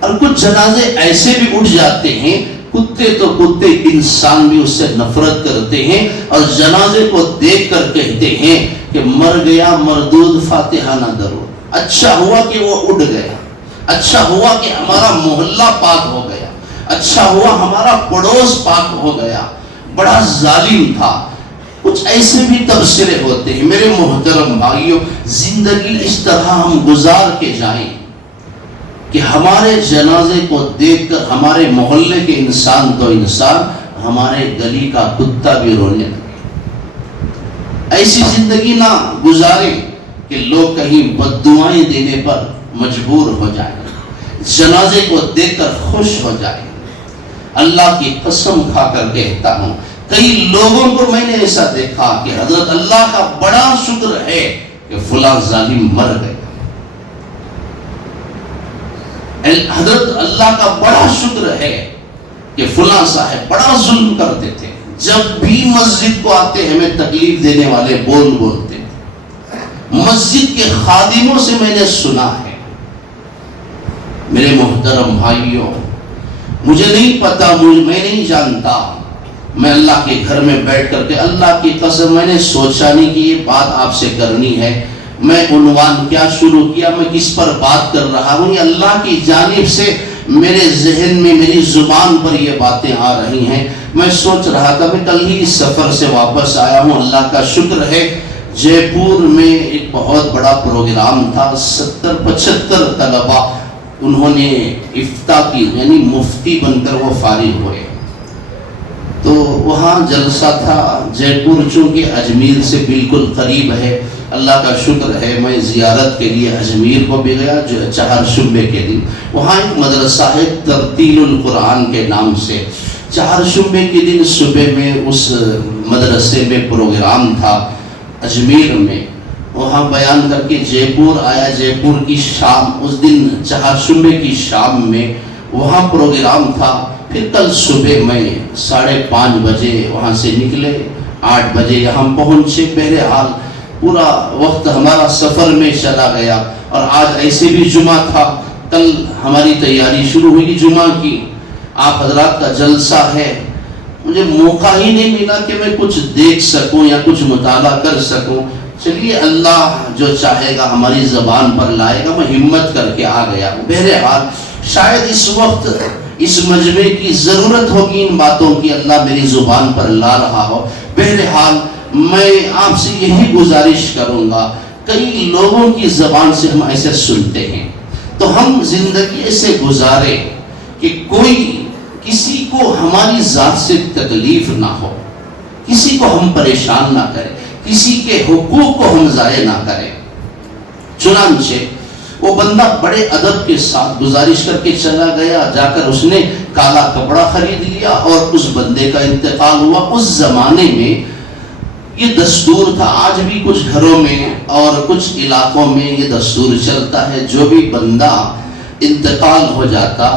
اور کچھ جنازے ایسے بھی اٹھ جاتے ہیں، کتے تو کتے، انسان بھی اس سے نفرت کرتے ہیں اور جنازے کو دیکھ کر کہتے ہیں کہ مر گیا مردود فاتحہ نہ درود، اچھا ہوا کہ وہ اٹھ گیا، اچھا ہوا کہ ہمارا محلہ پاک ہو گیا، اچھا ہوا ہمارا پڑوس پاک ہو گیا، بڑا ظالم تھا۔ کچھ ایسے بھی تبصرے ہوتے ہیں۔ میرے محترم بھائیوں، زندگی اس طرح ہم گزار کے جائیں کہ ہمارے جنازے کو دیکھ کر ہمارے محلے کے انسان تو انسان، ہمارے گلی کا کتا بھی رونے لگے۔ ایسی زندگی نہ گزاریں کہ لوگ کہیں بد دعائیں دینے پر مجبور ہو جائیں، جنازے کو دیکھ کر خوش ہو جائیں۔ اللہ کی قسم کھا کر کہتا ہوں، کئی لوگوں کو میں نے ایسا دیکھا کہ حضرت اللہ کا بڑا شکر ہے کہ فلاں ظالم مر گئے، حضرت اللہ کا بڑا شکر ہے کہ فلاں صاحب بڑا ظلم کرتے تھے، جب بھی مسجد کو آتے ہمیں تکلیف دینے والے بول بولتے تھے۔ مسجد کے خادموں سے میں نے سنا ہے۔ میرے محترم بھائیوں، مجھے نہیں پتا، میں نہیں جانتا، میں اللہ کے گھر میں بیٹھ کر کے اللہ کی قسم میں نے سوچا نہیں کہ یہ بات آپ سے کرنی ہے۔ میں عنوان کیا شروع کیا، میں کس پر بات کر رہا ہوں، یہ اللہ کی جانب سے میرے ذہن میں، میری زبان پر یہ باتیں آ رہی ہیں۔ میں سوچ رہا تھا، میں کل ہی سفر سے واپس آیا ہوں، اللہ کا شکر ہے۔ جے پور میں ایک بہت بڑا پروگرام تھا، 70-75 طلبہ انہوں نے افتاء کی، یعنی مفتی بن کر وہ فارغ ہوئے، تو وہاں جلسہ تھا۔ جے پور چونکہ اجمیر سے بالکل قریب ہے، اللہ کا شکر ہے میں زیارت کے لیے اجمیر کو بھی گیا، جو چہارشنبے کے دن وہاں ایک مدرسہ ہے ترتیل القرآن کے نام سے۔ چہارشنبے کے دن صبح میں اس مدرسے میں پروگرام تھا اجمیر میں، وہاں بیان کر کے جے پور آیا۔ جے پور کی شام، اس دن چہارشنبے کی شام میں وہاں پروگرام تھا۔ پھر کل صبح میں 5:30 بجے وہاں سے نکلے، 8 بجے یہاں پہنچے۔ بہرحال پورا وقت ہمارا سفر میں چلا گیا، اور آج ایسے بھی جمعہ تھا، کل ہماری تیاری شروع ہوئی جمعہ کی۔ آپ حضرات کا جلسہ ہے، مجھے موقع ہی نہیں ملا کہ میں کچھ دیکھ سکوں یا کچھ مطالعہ کر سکوں۔ چلیے اللہ جو چاہے گا ہماری زبان پر لائے گا، میں ہمت کر کے آ گیا۔ بہرحال شاید اس وقت اس مجمع کی ضرورت ہوگی ان باتوں کی، اللہ میری زبان پر لا رہا ہو۔ بہرحال میں آپ سے یہی گزارش کروں گا، کئی لوگوں کی زبان سے ہم ایسے سنتے ہیں، تو ہم زندگی ایسے گزارے کہ کوئی کسی کو ہماری ذات سے تکلیف نہ ہو، کسی کو ہم پریشان نہ کریں، کسی کے حقوق کو ہم ضائع نہ کریں۔ چنانچہ وہ بندہ بڑے ادب کے ساتھ گزارش کر کے چلا گیا، جا کر اس نے کالا کپڑا خرید لیا اور اس بندے کا انتقال ہوا۔ اس زمانے میں یہ دستور تھا، آج بھی کچھ گھروں میں اور کچھ علاقوں میں یہ دستور چلتا ہے، جو بھی بندہ انتقال ہو جاتا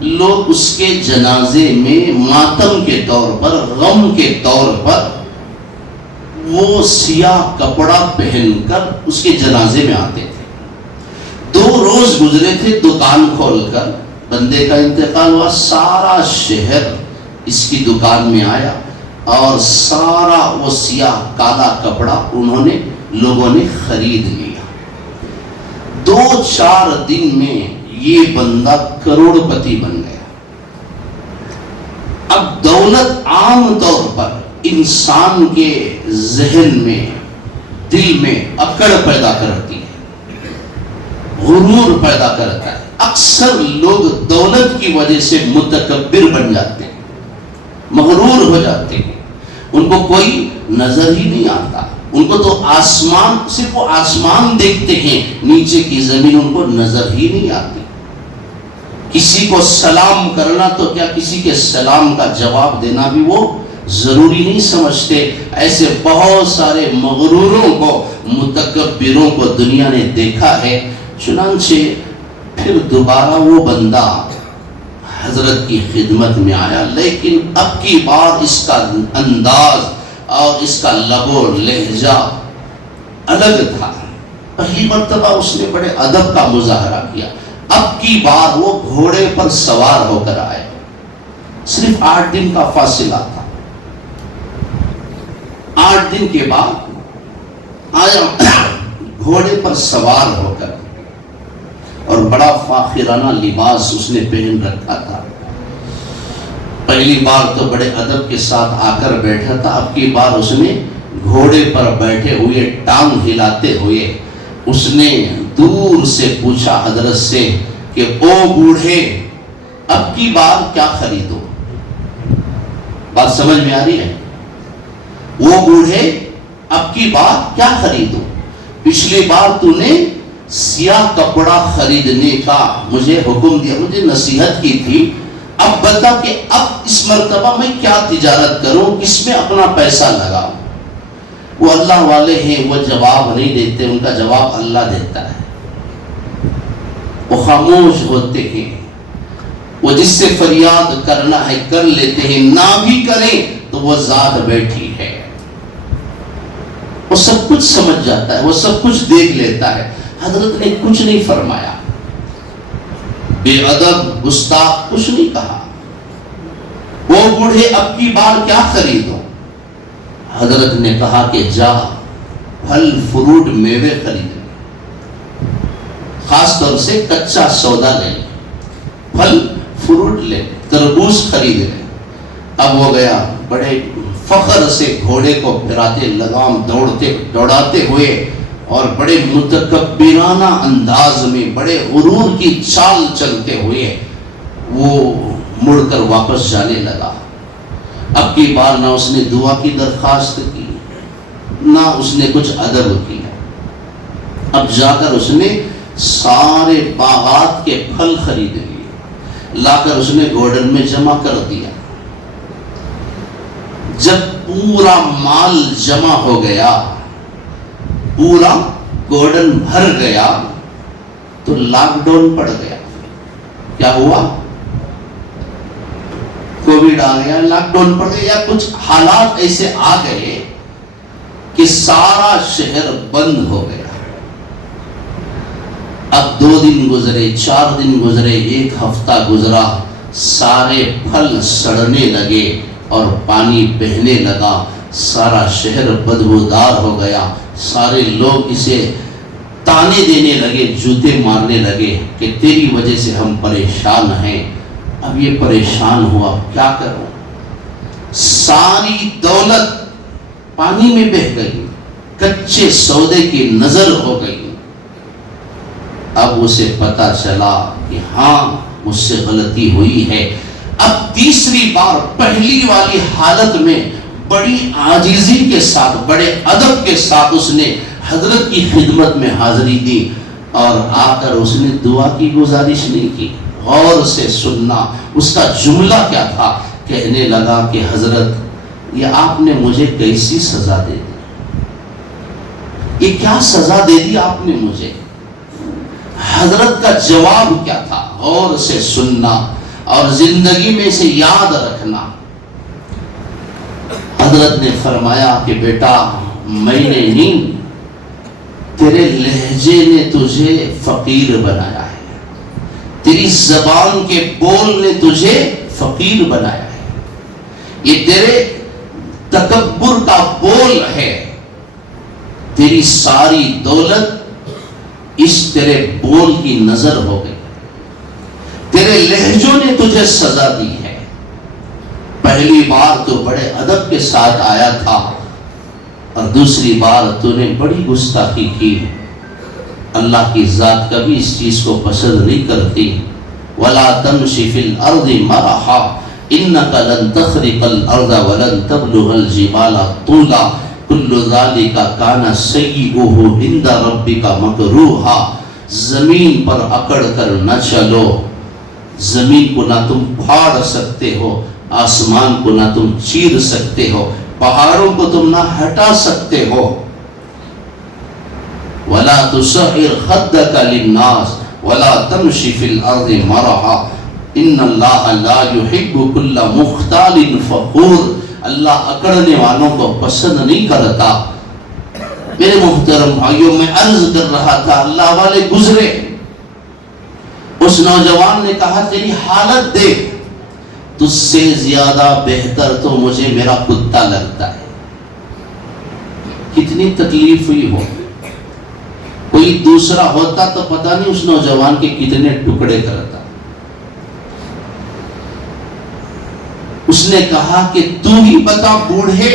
لوگ اس کے جنازے میں ماتم کے طور پر، غم کے طور پر وہ سیاہ کپڑا پہن کر اس کے جنازے میں آتے تھے۔ 2 روز گزرے تھے دکان کھول کر، بندے کا انتقال ہوا، سارا شہر اس کی دکان میں آیا اور سارا وہ سیاہ کالا کپڑا لوگوں نے خرید لیا۔ 2-4 دن میں یہ بندہ کروڑ پتی بن گیا۔ اب دولت عام طور پر انسان کے ذہن میں، دل میں اکڑ پیدا کرتی ہے، غرور پیدا کرتا ہے۔ اکثر لوگ دولت کی وجہ سے متکبر بن جاتے ہیں، مغرور ہو جاتے ہیں، ان کو کوئی نظر ہی نہیں آتا، ان کو تو آسمان، صرف وہ آسمان دیکھتے ہیں، نیچے کی زمین ان کو نظر ہی نہیں آتی۔ کسی کو سلام کرنا تو کیا کسی کے سلام کا جواب دینا بھی وہ ضروری نہیں سمجھتے۔ ایسے بہت سارے مغروروں کو، متکبروں کو دنیا نے دیکھا ہے۔ چنانچہ پھر دوبارہ وہ بندہ حضرت کی خدمت میں آیا، لیکن اب کی بار اس کا انداز اور اس کا لب و لہجہ الگ تھا۔ پہلی مرتبہ اس نے بڑے ادب کا مظاہرہ کیا، اب کی بار وہ گھوڑے پر سوار ہو کر آئے۔ صرف 8 دن کا فاصلہ تھا۔ 8 دن کے بعد آیا گھوڑے پر سوار ہو کر، اور بڑا فاخرانہ لباس اس نے پہن رکھا تھا۔ پہلی بار تو بڑے ادب کے ساتھ آ کر بیٹھا تھا، اب کی بار اس نے گھوڑے پر بیٹھے ہوئے، ٹانگ ہلاتے ہوئے اس نے دور سے پوچھا حضرت سے کہ او بوڑھے، اب کی بار کیا خریدو؟ بات سمجھ میں آ رہی ہے؟ وہ بوڑھے، اب کی بار کیا خریدو؟ پچھلی بار تو نے سیاہ کپڑا خریدنے کا مجھے حکم دیا، مجھے نصیحت کی تھی، اب بتا کہ اب اس مرتبہ میں کیا تجارت کروں، کس میں اپنا پیسہ لگاؤں؟ وہ اللہ والے ہیں، وہ جواب نہیں دیتے، ان کا جواب اللہ دیتا ہے۔ وہ خاموش ہوتے ہیں، وہ جس سے فریاد کرنا ہے کر لیتے ہیں، نہ بھی کریں تو وہ ذات بیٹھی ہے، وہ سب کچھ سمجھ جاتا ہے، وہ سب کچھ دیکھ لیتا ہے۔ حضرت نے کچھ نہیں فرمایا، بے ادب گستاخ کچھ نہیں کہا۔ وہ بوڑھے، اب کی بار کیا خریدو؟ حضرت نے کہا کہ جا پھل فروٹ میوے خرید لے، خاص طور سے کچا سودا لے، پھل فروٹ لے، تربوز خرید لے۔ اب وہ گیا، بڑے فخر سے گھوڑے کو پھراتے، لگام دوڑاتے ہوئے اور بڑے متکبرانہ انداز میں، بڑے غرور کی چال چلتے ہوئے وہ مڑ کر واپس جانے لگا۔ اب کی بار نہ اس نے دعا کی درخواست کی، نہ اس نے کچھ ادب کیا۔ اب جا کر اس نے سارے باغات کے پھل خرید لیے، لا کر اس نے گورڈن میں جمع کر دیا۔ جب پورا مال جمع ہو گیا، پورا گورڈن بھر گیا، تو لاک ڈاؤن پڑ گیا۔ کیا ہوا؟ کووڈ آ گیا، لاک ڈاؤن پڑ گیا، یا کچھ حالات ایسے آ گئے کہ سارا شہر بند ہو گیا۔ اب 2 دن گزرے، 4 دن گزرے، 1 ہفتہ گزرا، سارے پھل سڑنے لگے اور پانی بہنے لگا، سارا شہر بدبودار ہو گیا۔ سارے لوگ اسے تانے دینے لگے، جوتے مارنے لگے کہ تیری وجہ سے ہم پریشان ہیں۔ اب یہ پریشان ہوا، کیا کروں؟ ساری دولت پانی میں بہہ گئی، کچے سودے کی نظر ہو گئی۔ اب اسے پتا چلا کہ ہاں مجھ سے غلطی ہوئی ہے۔ اب تیسری بار پہلی والی حالت میں بڑی عاجزی کے ساتھ، بڑے ادب کے ساتھ اس نے حضرت کی خدمت میں حاضری دی، اور آ کر اس نے دعا کی گزارش نہیں کی، غور سے سننا۔ اس کا جملہ کیا تھا؟ کہنے لگا کہ حضرت یہ آپ نے مجھے کیسی سزا دے دی، یہ کیا سزا دے دی آپ نے مجھے؟ حضرت کا جواب کیا تھا؟ غور سے سننا اور زندگی میں اسے یاد رکھنا۔ حضرت نے فرمایا کہ بیٹا میں نے نہیں، تیرے لہجے نے تجھے فقیر بنایا ہے، تیری زبان کے بول نے تجھے فقیر بنایا ہے، یہ تیرے تکبر کا بول ہے، تیری ساری دولت اس تیرے بول کی نظر ہو گئی، تیرے لہجوں نے تجھے سزا دی ہے۔ پہلی بار تو بڑے ادب کے ساتھ آیا تھا، اور دوسری بار تو نے بڑی گستاخی کی۔ اللہ کی ذات کبھی اس چیز کو پسند نہیں کرتی۔ وَلَا تَمْشِ فِي الْأَرْضِ مَرَحًا إِنَّكَ لَن تَخْرِقَ الْأَرْضَ وَلَن تَبْلُغَ الْجِبَالَ طُولًا كُلُّ ذَلِكَ كَانَ سَيِّئُهُ عِندَ رَبِّكَ مَكْرُوهًا۔ زمین پر اکڑ کر نہ چلو، زمین کو نہ تم پھاڑ سکتے ہو، آسمان کو نہ تم چیر سکتے ہو، پہاڑوں کو تم نہ ہٹا سکتے ہو۔ وَلَا تُصَعِّرْ خَدَّكَ لِلنَّاسِ وَلَا تَمْشِ فِي الْأَرْضِ مَرَحًا إِنَّ اللَّهَ لَا يُحِبُّ كُلَّ مُخْتَالٍ فَخُورٍ۔ اللہ اکڑنے والوں کو پسند نہیں کرتا۔ میرے محترم بھائیوں، میں عرض کر رہا تھا، اللہ والے گزرے، اس نوجوان نے کہا تیری حالت دیکھ، تجھ سے زیادہ بہتر تو مجھے میرا کتا لگتا ہے۔ کتنی تکلیف ہوئی ہو، کوئی دوسرا ہوتا تو پتہ نہیں اس نوجوان کے کتنے ٹکڑے کرتا۔ اس نے کہا کہ تو ہی بتا بوڑھے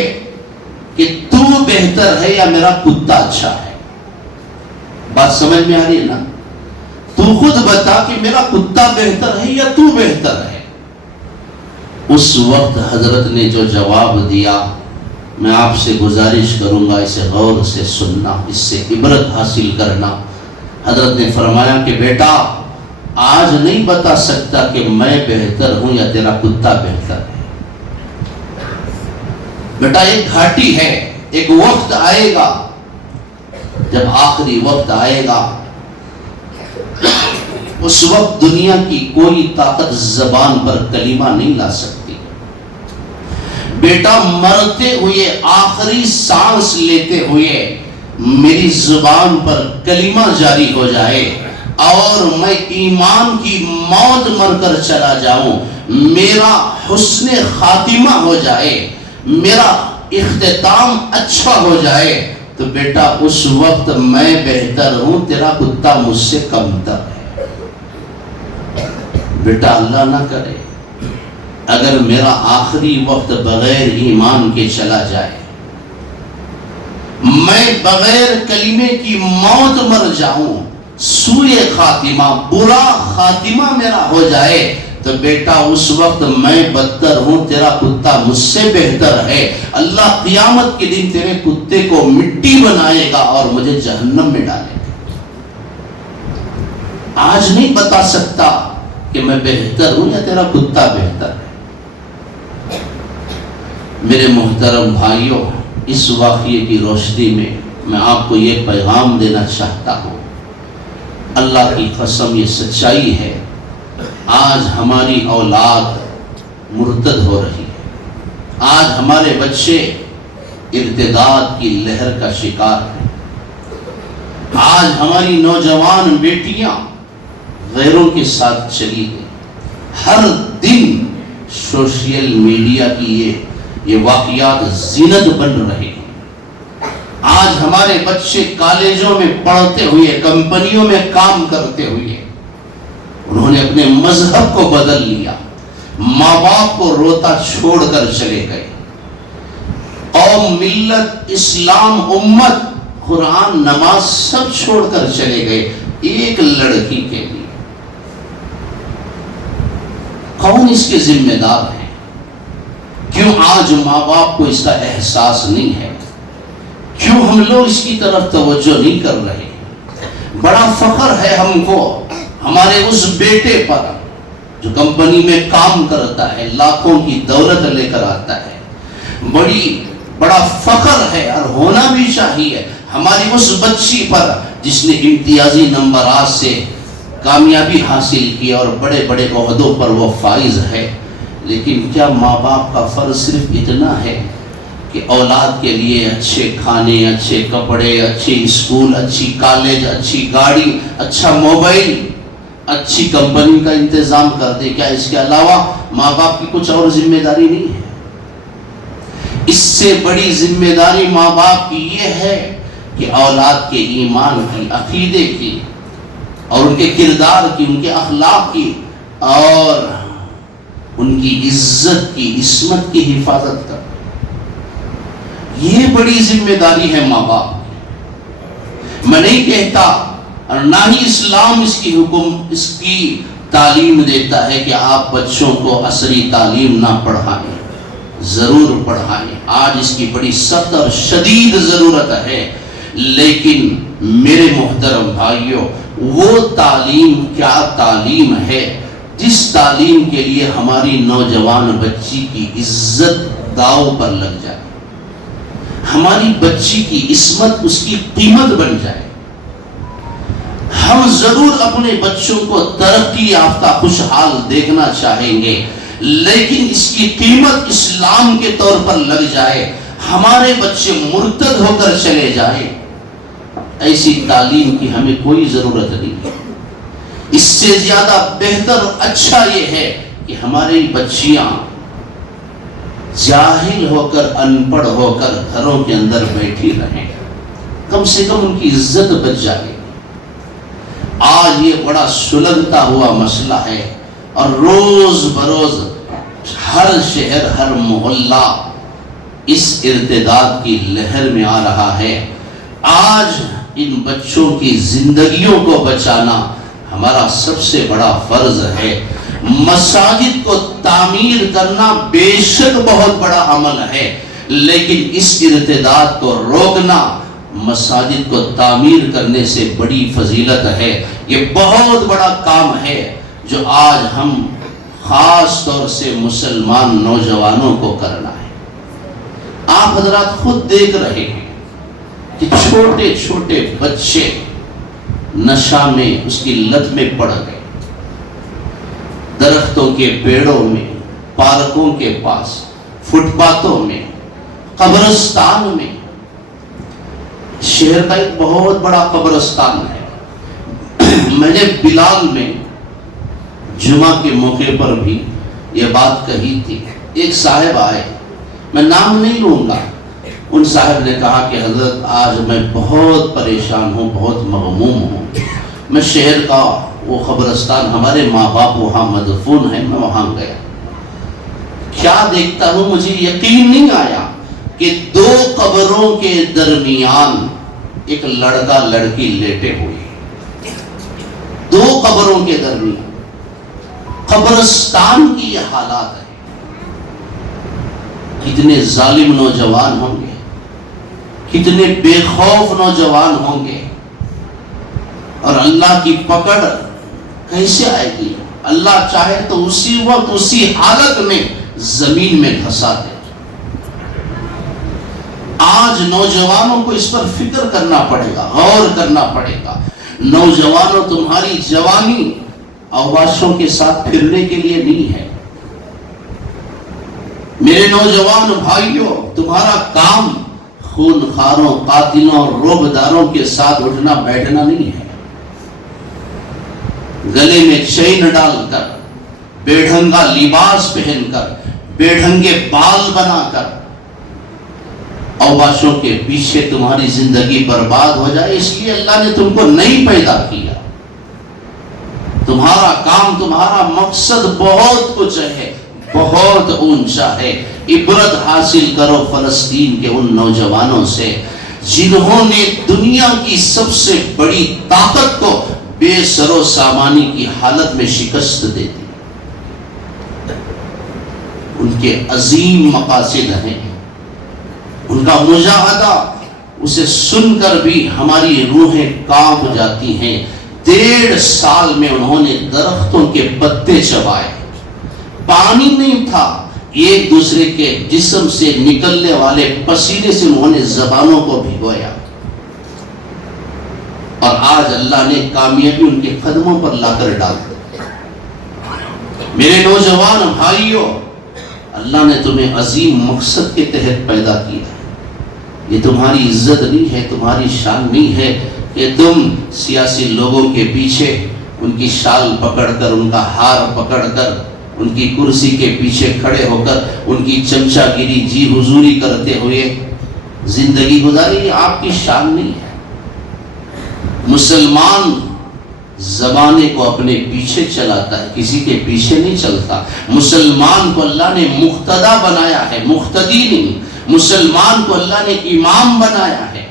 کہ تو بہتر ہے یا میرا کتا اچھا ہے۔ بات سمجھ میں آ رہی ہے نا؟ تو خود بتا کہ میرا کتا بہتر ہے یا تو بہتر ہے۔ اس وقت حضرت نے جو جواب دیا، میں آپ سے گزارش کروں گا اسے غور سے سننا، اس سے عبرت حاصل کرنا۔ حضرت نے فرمایا کہ بیٹا آج نہیں بتا سکتا کہ میں بہتر ہوں یا تیرا کتا بہتر ہے، بیٹا ایک گھاٹی ہے، ایک وقت آئے گا، جب آخری وقت آئے گا، اس وقت دنیا کی کوئی طاقت زبان پر کلمہ نہیں لا سکتی۔ بیٹا مرتے ہوئے، آخری سانس لیتے ہوئے میری زبان پر کلمہ جاری ہو جائے اور میں ایمان کی موت مر کر چلا جاؤں، میرا حسن خاتمہ ہو جائے، میرا اختتام اچھا ہو جائے، تو بیٹا اس وقت میں بہتر ہوں، تیرا کتا مجھ سے کمتر ہے۔ بیٹا اللہ نہ کرے اگر میرا آخری وقت بغیر ایمان کے چلا جائے، میں بغیر کلمے کی موت مر جاؤں، سوء خاتمہ، برا خاتمہ میرا ہو جائے، تو بیٹا اس وقت میں بدتر ہوں، تیرا کتا مجھ سے بہتر ہے۔ اللہ قیامت کے دن تیرے کتے کو مٹی بنائے گا اور مجھے جہنم میں ڈالے گا۔ آج نہیں بتا سکتا کہ میں بہتر ہوں یا تیرا کتا بہتر ہے۔ میرے محترم بھائیوں، اس واقعے کی روشنی میں میں آپ کو یہ پیغام دینا چاہتا ہوں، اللہ کی قسم یہ سچائی ہے، آج ہماری اولاد مرتد ہو رہی ہے، آج ہمارے بچے ارتداد کی لہر کا شکار ہیں، آج ہماری نوجوان بیٹیاں غیروں کے ساتھ چلی گئی۔ ہر دن سوشل میڈیا کی یہ واقعات زینت بن رہے ہیں۔ آج ہمارے بچے کالجوں میں پڑھتے ہوئے، کمپنیوں میں کام کرتے ہوئے، انہوں نے اپنے مذہب کو بدل لیا، ماں باپ کو روتا چھوڑ کر چلے گئے، قوم، ملت، اسلام، امت، قرآن، نماز سب چھوڑ کر چلے گئے ایک لڑکی کے لیے۔ کون اس کے ذمہ دار ہیں؟ کیوں آج ماں باپ کو اس کا احساس نہیں ہے؟ کیوں ہم لوگ اس کی طرف توجہ نہیں کر رہے؟ بڑا فخر ہے ہم کو ہمارے اس بیٹے پر جو کمپنی میں کام کرتا ہے، لاکھوں کی دولت لے کر آتا ہے۔ بڑا فخر ہے اور ہونا بھی چاہیے ہماری اس بچی پر جس نے امتیازی نمبرات سے کامیابی حاصل کی اور بڑے بڑے عہدوں پر وہ فائز ہے۔ لیکن کیا ماں باپ کا فرض صرف اتنا ہے کہ اولاد کے لیے اچھے کھانے، اچھے کپڑے، اچھے اسکول، اچھی کالج، اچھی گاڑی، اچھا موبائل، اچھی کمپنی کا انتظام کر دے؟ کیا اس کے علاوہ ماں باپ کی کچھ اور ذمہ داری نہیں ہے؟ اس سے بڑی ذمہ داری ماں باپ کی یہ ہے کہ اولاد کے ایمان کی، عقیدے کی اور ان کے کردار کی، ان کے اخلاق کی اور ان کی عزت کی، عصمت کی حفاظت کر۔ یہ بڑی ذمہ داری ہے ماں باپ کی۔ میں نہیں کہتا اور نہ ہی اسلام اس کی تعلیم دیتا ہے کہ آپ بچوں کو عصری تعلیم نہ پڑھائیں، ضرور پڑھائیں۔ آج اس کی بڑی سخت اور شدید ضرورت ہے، لیکن میرے محترم بھائیوں، وہ تعلیم کیا تعلیم ہے جس تعلیم کے لیے ہماری نوجوان بچی کی عزت داؤ پر لگ جائے، ہماری بچی کی عصمت اس کی قیمت بن جائے۔ ہم ضرور اپنے بچوں کو ترقی یافتہ خوشحال دیکھنا چاہیں گے، لیکن اس کی قیمت اسلام کے طور پر لگ جائے، ہمارے بچے مرتد ہو کر چلے جائیں، ایسی تعلیم کی ہمیں کوئی ضرورت نہیں۔ اس سے زیادہ بہتر اچھا یہ ہے کہ ہماری بچیاں جاہل ہو کر، ان پڑھ ہو کر گھروں کے اندر بیٹھی رہیں، کم سے کم ان کی عزت بچ جائے۔ آج یہ بڑا سلگتا ہوا مسئلہ ہے اور روز بروز ہر شہر، ہر محلہ اس ارتداد کی لہر میں آ رہا ہے۔ آج ان بچوں کی زندگیوں کو بچانا ہمارا سب سے بڑا فرض ہے۔ مساجد کو تعمیر کرنا بے شک بہت بڑا عمل ہے، لیکن اس ارتداد کو روکنا مساجد کو تعمیر کرنے سے بڑی فضیلت ہے۔ یہ بہت بڑا کام ہے جو آج ہم خاص طور سے مسلمان نوجوانوں کو کرنا ہے۔ آپ حضرات خود دیکھ رہے ہیں کہ چھوٹے چھوٹے بچے نشہ میں، اس کی لت میں پڑ گئے۔ درختوں کے پیڑوں میں، پارکوں کے پاس، فٹ پاتھوں میں، قبرستان میں۔ شہر کا ایک بہت بڑا قبرستان ہے۔ میں نے بلال میں جمعہ کے موقع پر بھی یہ بات کہی تھی۔ ایک صاحب آئے، میں نام نہیں لوں گا، ان صاحب نے کہا کہ حضرت آج میں بہت پریشان ہوں، بہت مغموم ہوں۔ میں شہر کا وہ قبرستان، ہمارے ماں باپ وہاں مدفون ہیں، میں وہاں گیا، کیا دیکھتا ہوں مجھے یقین نہیں آیا کہ دو قبروں کے درمیان ایک لڑکا لڑکی لیٹے ہوئے، دو قبروں کے درمیان۔ قبرستان کی یہ حالات ہے۔ کتنے ظالم نوجوان ہوں گے، کتنے بے خوف نوجوان ہوں گے، اور اللہ کی پکڑ کیسے آئے گی؟ اللہ چاہے تو اسی وقت، اسی حالت میں زمین میں دھسا دے۔ آج نوجوانوں کو اس پر فکر کرنا پڑے گا، غور کرنا پڑے گا۔ نوجوانوں، تمہاری جوانی اواشوں کے ساتھ پھرنے کے لیے نہیں ہے۔ میرے نوجوان بھائیوں، تمہارا کام خون خاروں، قاتلوں، روبداروں کے ساتھ اٹھنا بیٹھنا نہیں ہے۔ گلے میں چین ڈال کر، بے ڈھنگا لباس پہن کر، بے ڈھنگے بال بنا کر اوباشوں کے پیچھے تمہاری زندگی برباد ہو جائے، اس لیے اللہ نے تم کو نہیں پیدا کیا۔ تمہارا کام، تمہارا مقصد بہت کچھ ہے، بہت اونچا ہے۔ عبرت حاصل کرو فلسطین کے ان نوجوانوں سے جنہوں نے دنیا کی سب سے بڑی طاقت کو بے سر و سامانی کی حالت میں شکست دے دی۔ ان کے عظیم مقاصد ہیں، ان کا مجاہدہ اسے سن کر بھی ہماری روحیں کانپ جاتی ہیں۔ 1.5 سال میں انہوں نے درختوں کے پتے چبائے، پانی نہیں تھا، ایک دوسرے کے جسم سے نکلنے والے پسینے سے انہوں نے زبانوں کو بھگویا، اور آج اللہ نے کامیابی ان کے قدموں پر لا کر ڈال دی۔ میرے نوجوان بھائیوں، اللہ نے تمہیں عظیم مقصد کے تحت پیدا کیا ہے۔ یہ تمہاری عزت نہیں ہے، تمہاری شان نہیں ہے کہ تم سیاسی لوگوں کے پیچھے ان کی شال پکڑ کر، ان کا ہار پکڑ کر، ان کی کرسی کے پیچھے کھڑے ہو کر ان کی چمچہ گیری جی حضوری کرتے ہوئے زندگی گزاری۔ یہ آپ کی شان نہیں ہے۔ مسلمان زمانے کو اپنے پیچھے چلاتا ہے، کسی کے پیچھے نہیں چلتا۔ مسلمان کو اللہ نے مقتدا بنایا ہے، مقتدی نہیں۔ مسلمان کو اللہ نے امام بنایا ہے،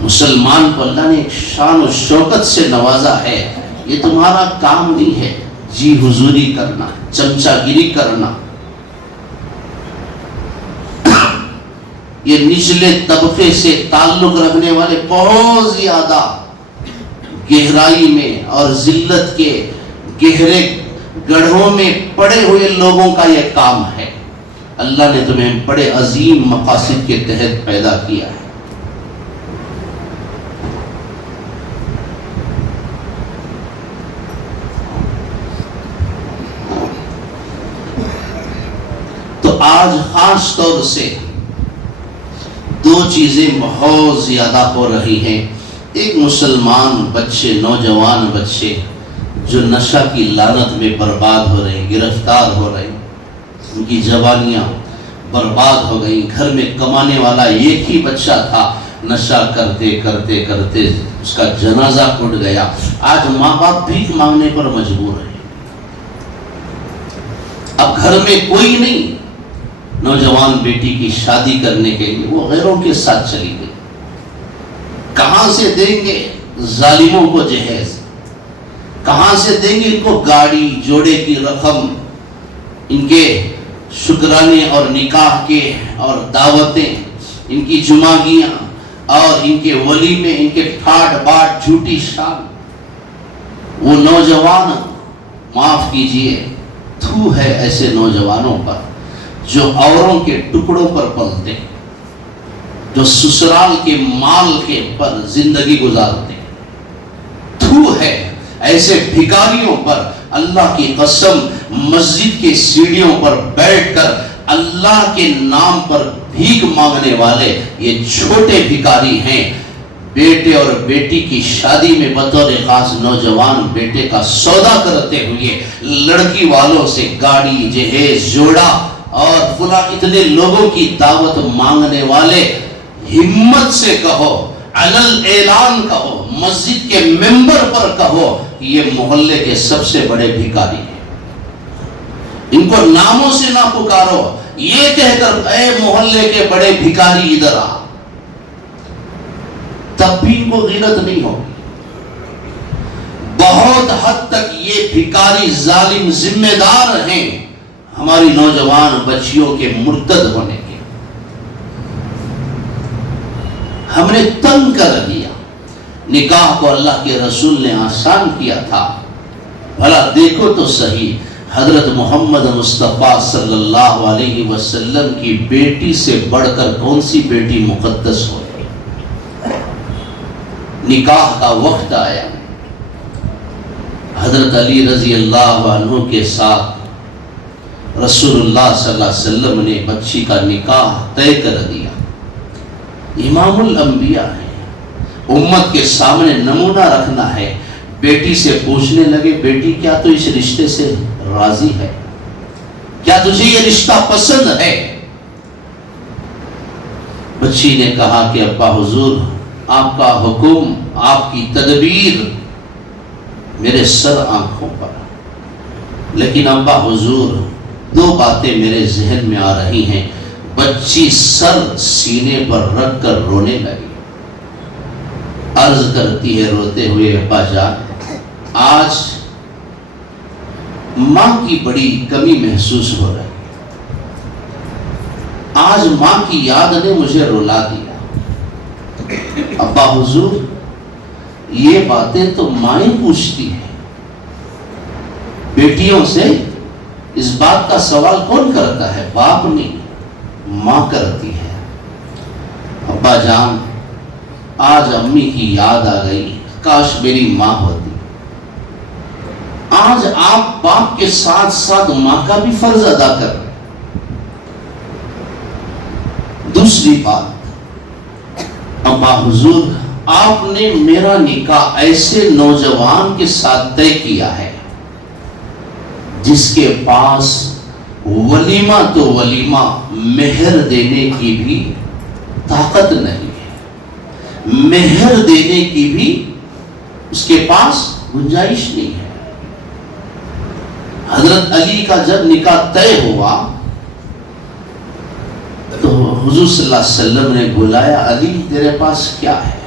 مسلمان کو اللہ نے ایک شان و شوکت سے نوازا ہے۔ یہ تمہارا کام نہیں ہے جی حضوری کرنا، چمچہ گیری کرنا۔ یہ نچلے طبقے سے تعلق رکھنے والے بہت زیادہ گہرائی میں اور ذلت کے گہرے گڑھوں میں پڑے ہوئے لوگوں کا یہ کام ہے۔ اللہ نے تمہیں بڑے عظیم مقاصد کے تحت پیدا کیا ہے۔ تو آج خاص طور سے 2 چیزیں بہت زیادہ ہو رہی ہیں۔ ایک مسلمان بچے، نوجوان بچے جو نشہ کی لعنت میں برباد ہو رہے ہیں، گرفتار ہو رہے ہیں، ان کی جوانیاں برباد ہو گئی۔ گھر میں کمانے والا ایک ہی بچہ تھا، نشہ کرتے کرتے کرتے اس کا جنازہ اٹھ گیا۔ آج ماں باپ بھیک مانگنے پر مجبور ہیں۔ اب گھر میں کوئی نہیں، نوجوان بیٹی کی شادی کرنے کے لیے وہ غیروں کے ساتھ چلی گئی۔ کہاں سے دیں گے ظالموں کو جہیز؟ کہاں سے دیں گے ان کو گاڑی، جوڑے کی رقم، ان کے شکرانے اور نکاح کے اور دعوتیں، ان کی جمعگیاں اور ان کے ولیمے، ان کے ٹھاٹ باٹ، جھوٹی شان؟ وہ نوجوان، معاف کیجئے، تھو ہے ایسے نوجوانوں پر جو اوروں کے ٹکڑوں پر پلتے، جو سسرال کے مال کے پر زندگی گزارتے۔ تھو ہے ایسے بھکاریوں پر۔ اللہ کی قسم، مسجد کی سیڑھیوں پر بیٹھ کر اللہ کے نام پر بھیک مانگنے والے یہ چھوٹے بھکاری ہیں۔ بیٹے اور بیٹی کی شادی میں بطور خاص نوجوان بیٹے کا سودا کرتے ہوئے لڑکی والوں سے گاڑی، جہیز، جوڑا اور فلاں اتنے لوگوں کی دعوت مانگنے والے، ہمت سے کہو، علل اعلان کہو، مسجد کے ممبر پر کہو، یہ محلے کے سب سے بڑے بھکاری ہیں۔ ان کو ناموں سے نہ پکارو، یہ کہہ کر اے محلے کے بڑے بھکاری ادھر آ، تب بھی ان کو غیرت نہیں ہو۔ بہت حد تک یہ بھکاری ظالم ذمہ دار ہیں ہماری نوجوان بچیوں کے مرتد ہونے کے۔ ہم نے تنگ کر دیا۔ نکاح کو اللہ کے رسول نے آسان کیا تھا۔ بھلا دیکھو تو صحیح، حضرت محمد مصطفیٰ صلی اللہ علیہ وسلم کی بیٹی سے بڑھ کر کون سی بیٹی مقدس ہو گئی؟ نکاح کا وقت آیا، حضرت علی رضی اللہ عنہ کے ساتھ رسول اللہ صلی اللہ علیہ وسلم نے بچی کا نکاح طے کر دیا۔ امام الانبیاء ہے، امت کے سامنے نمونہ رکھنا ہے۔ بیٹی سے پوچھنے لگے، بیٹی کیا تو اس رشتے سے راضی ہے؟ کیا تجھے یہ رشتہ پسند ہے؟ بچی نے کہا کہ ابا حضور، آپ کا حکم، آپ کی تدبیر میرے سر آنکھوں پر، لیکن ابا حضور 2 باتیں میرے ذہن میں آ رہی ہیں۔ بچی سر سینے پر رکھ کر رونے لگی، عرض کرتی ہے روتے ہوئے، ابا جان، آج ماں کی بڑی کمی محسوس ہو رہی ہے. آج ماں کی یاد نے مجھے رلا دیا. ابا حضور یہ باتیں تو مائیں پوچھتی ہیں، بیٹیوں سے اس بات کا سوال کون کرتا ہے؟ باپ نہیں، ماں کرتی ہے. ابا جان آج امی کی یاد آ گئی، کاش میری ماں ہوتی. آج آپ باپ کے ساتھ ساتھ ماں کا بھی فرض ادا کر رہے ہیں. دوسری بات، ابا حضور آپ نے میرا نکاح ایسے نوجوان کے ساتھ طے کیا ہے جس کے پاس ولیمہ تو ولیمہ مہر دینے کی بھی طاقت نہیں ہے، مہر دینے کی بھی اس کے پاس گنجائش نہیں ہے. حضرت علی کا جب نکاح طے ہوا تو حضور صلی اللہ علیہ وسلم نے بلایا، علی تیرے پاس کیا ہے؟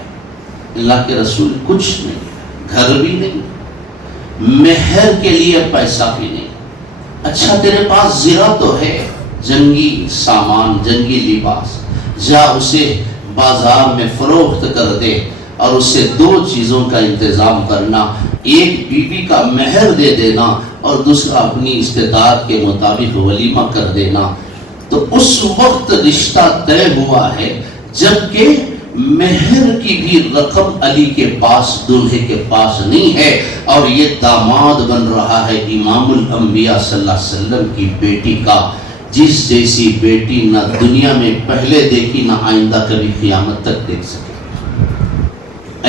اللہ کے رسول کچھ نہیں، گھر بھی نہیں، مہر کے لیے پیسہ بھی نہیں. اچھا تیرے پاس زرہ تو ہے، جنگی سامان، جنگی لباس، جا اسے بازار میں فروخت کر دے اور اسے 2 چیزوں کا انتظام کرنا، ایک بیوی کا مہر دے دینا اور دوسرا اپنی استطاعت کے مطابق ولیمہ کر دینا. تو اس وقت رشتہ طے ہوا ہے جبکہ مہر کی بھی رقم علی کے پاس، دولہے کے پاس نہیں ہے، اور یہ داماد بن رہا ہے امام الانبیاء صلی اللہ علیہ وسلم کی بیٹی کا، جس جیسی بیٹی نہ دنیا میں پہلے دیکھی نہ آئندہ کبھی قیامت تک دیکھ سکے.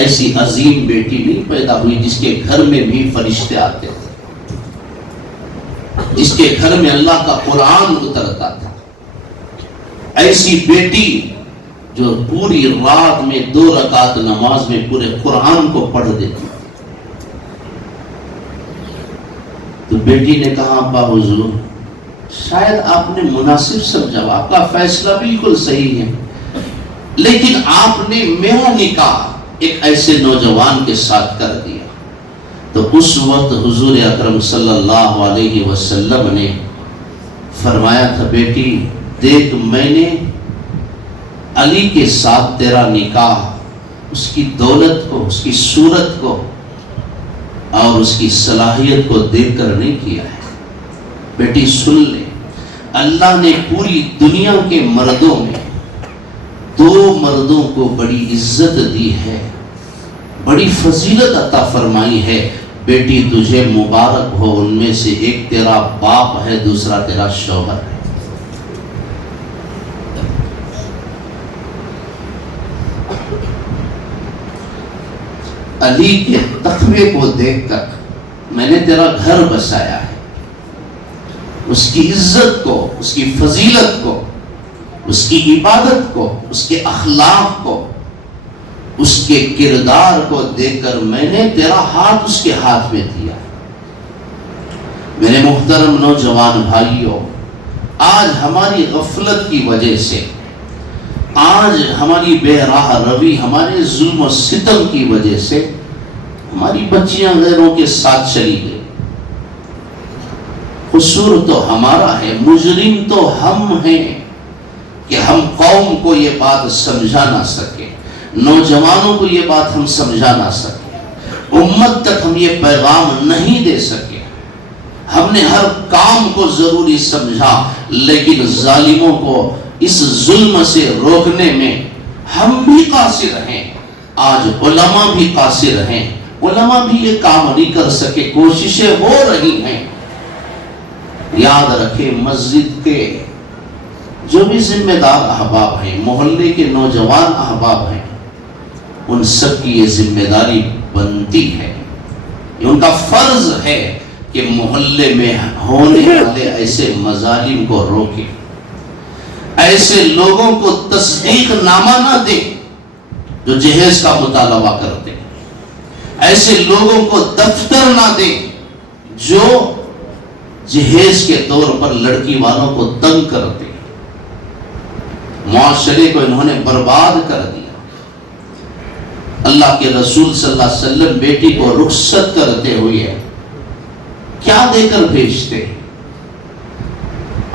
ایسی عظیم بیٹی نہیں پیدا ہوئی جس کے گھر میں بھی فرشتے آتے تھے، جس کے گھر میں اللہ کا قرآن اترتا تھا. ایسی بیٹی جو پوری رات میں 2 رکعت نماز میں پورے قرآن کو پڑھ دیتی. تو بیٹی نے کہا ابا حضور شاید آپ نے مناسب سمجھا، آپ کا فیصلہ بالکل صحیح ہے، لیکن آپ نے میرا نکاح ایک ایسے نوجوان کے ساتھ کر دیا. تو اس وقت حضور اکرم صلی اللہ علیہ وسلم نے فرمایا تھا، بیٹی دیکھ میں نے علی کے ساتھ تیرا نکاح اس کی دولت کو، اس کی صورت کو اور اس کی صلاحیت کو دیکھ کر نہیں کیا ہے. بیٹی سن لے، اللہ نے پوری دنیا کے مردوں میں 2 مردوں کو بڑی عزت دی ہے، بڑی فضیلت عطا فرمائی ہے. بیٹی تجھے مبارک ہو، ان میں سے ایک تیرا باپ ہے، دوسرا تیرا شوہر ہے. علی کے تقوی کو دیکھ کر میں نے تیرا گھر بسایا ہے. اس کی عزت کو، اس کی فضیلت کو، اس کی عبادت کو، اس کے اخلاق کو، اس کے کردار کو دیکھ کر میں نے تیرا ہاتھ اس کے ہاتھ میں دیا. میرے محترم نوجوان بھائیوں، آج ہماری غفلت کی وجہ سے، آج ہماری بے راہ روی، ہمارے ظلم و ستم کی وجہ سے ہماری بچیاں غیروں کے ساتھ چلی گئی. قصور تو ہمارا ہے، مجرم تو ہم ہیں کہ ہم قوم کو یہ بات سمجھا نہ سکے، نوجوانوں کو یہ بات ہم سمجھا نہ سکے، امت تک ہم یہ پیغام نہیں دے سکے. ہم نے ہر کام کو ضروری سمجھا، لیکن ظالموں کو اس ظلم سے روکنے میں ہم بھی قاصر ہیں. آج علماء بھی قاصر ہیں، علماء بھی یہ کام نہیں کر سکے، کوششیں ہو رہی ہیں. یاد رکھیں، مسجد کے جو بھی ذمہ دار احباب ہیں، محلے کے نوجوان احباب ہیں، ان سب کی یہ ذمہ داری بنتی ہے، یہ ان کا فرض ہے کہ محلے میں ہونے والے ایسے مظالم کو روکیں، ایسے لوگوں کو تصدیق نامہ نہ دیں جو جہیز کا مطالبہ کرتے ہیں، ایسے لوگوں کو دفتر نہ دیں جو جہیز کے طور پر لڑکی والوں کو تنگ کرتے ہیں. معاشرے کو انہوں نے برباد کر دیا. اللہ کے رسول صلی اللہ علیہ وسلم بیٹی کو رخصت کرتے ہوئے کیا دے کر بھیجتے؟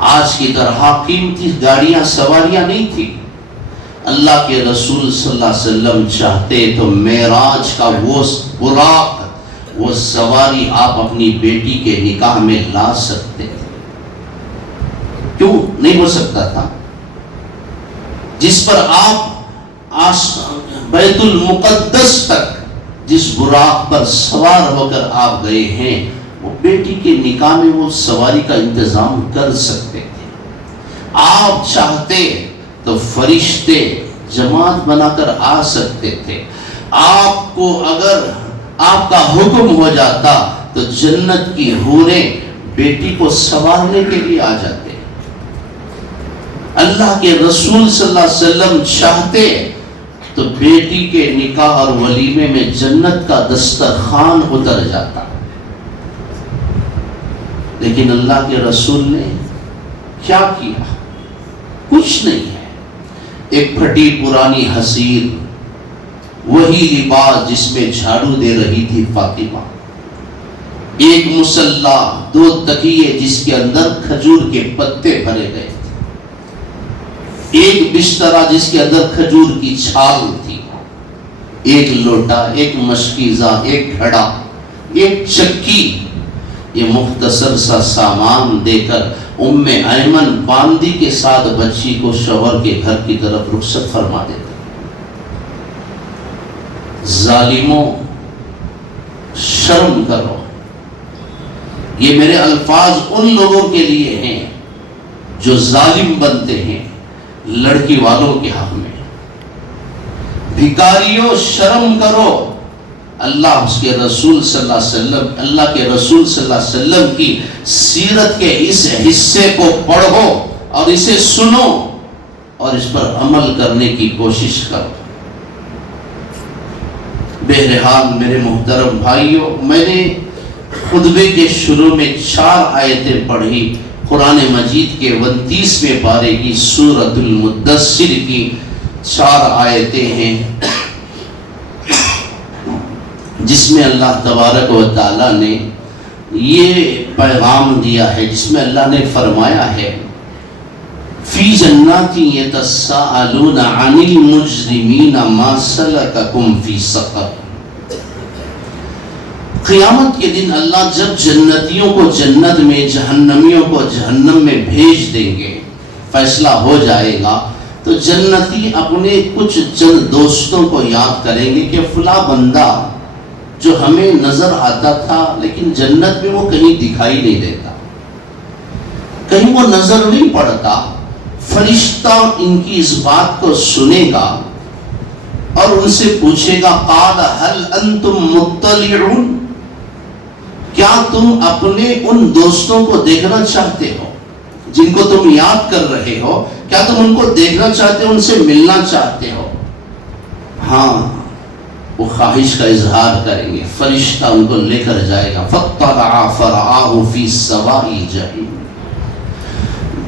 آج کی طرح قیمتی گاڑیاں سواریاں نہیں تھی. اللہ کے رسول صلی اللہ علیہ وسلم چاہتے تو معراج کا وہ براق، وہ سواری آپ اپنی بیٹی کے نکاح میں لا سکتے. کیوں نہیں ہو سکتا تھا؟ جس پر آپ بیت المقدس تک جس براق پر سوار ہو کر آپ گئے ہیں، وہ بیٹی کے نکاح میں وہ سواری کا انتظام کر سکتے تھے. آپ چاہتے تو فرشتے جماعت بنا کر آ سکتے تھے. آپ کو اگر آپ کا حکم ہو جاتا تو جنت کی حوریں بیٹی کو سنوارنے کے لیے آ جاتے. اللہ کے رسول صلی اللہ علیہ وسلم چاہتے تو بیٹی کے نکاح اور ولیمے میں جنت کا دسترخوان اتر جاتا. لیکن اللہ کے رسول نے کیا کیا؟ کچھ نہیں ہے. ایک پھٹی پرانی حسیر، وہی لباس جس میں جھاڑو دے رہی تھی فاطمہ، ایک مصلا، 2 تکیے جس کے اندر کھجور کے پتے بھرے گئے تھے، ایک بسترا جس کے اندر کھجور کی چھال تھی، ایک لوٹا، ایک مشکیزہ، ایک گھڑا، ایک چکی. یہ مختصر سا سامان دے کر ام ایمن باندی کے ساتھ بچی کو شوہر کے گھر کی طرف رخصت فرما دیتے. ظالموں، شرم کرو. یہ میرے الفاظ ان لوگوں کے لیے ہیں جو ظالم بنتے ہیں لڑکی والوں کے حق میں. بھکاریوں، شرم کرو. اللہ اس کے رسول صلی اللہ علیہ وسلم، اللہ کے رسول صلی اللہ علیہ وسلم کی سیرت کے اس حصے کو پڑھو اور اسے سنو اور اس پر عمل کرنے کی کوشش کرو. بہرحال میرے محترم بھائیوں، میں نے خطبے کے شروع میں 4 آیتیں پڑھی. قرآن مجید کے 29ویں پارے کی سورۃ المدثر کی 4 آیتیں ہیں جس میں اللہ تبارک و تعالیٰ نے یہ پیغام دیا ہے، جس میں اللہ نے فرمایا ہے فی جنات یتساءلون عن المجرمین ما سلککم فی سقر. قیامت کے دن اللہ جب جنتیوں کو جنت میں، جہنمیوں کو جہنم میں بھیج دیں گے، فیصلہ ہو جائے گا، تو جنتی اپنے کچھ چند دوستوں کو یاد کریں گے کہ فلاں بندہ جو ہمیں نظر آتا تھا لیکن جنت میں وہ کہیں دکھائی نہیں دیتا، کہیں وہ نظر نہیں پڑتا. فرشتہ ان کی اس بات کو سنے گا اور ان سے پوچھے گا قال هل انتم مطلعون، کیا تم اپنے ان دوستوں کو دیکھنا چاہتے ہو جن کو تم یاد کر رہے ہو؟ کیا تم ان کو دیکھنا چاہتے ہو، ان سے ملنا چاہتے ہو؟ ہاں، وہ خواہش کا اظہار کریں گے. فرشتہ ان کو لے کر جائے گا. فَاطَّلَعَ فَرَآهُ فِي سَوَاءِ الْجَحِيمِ،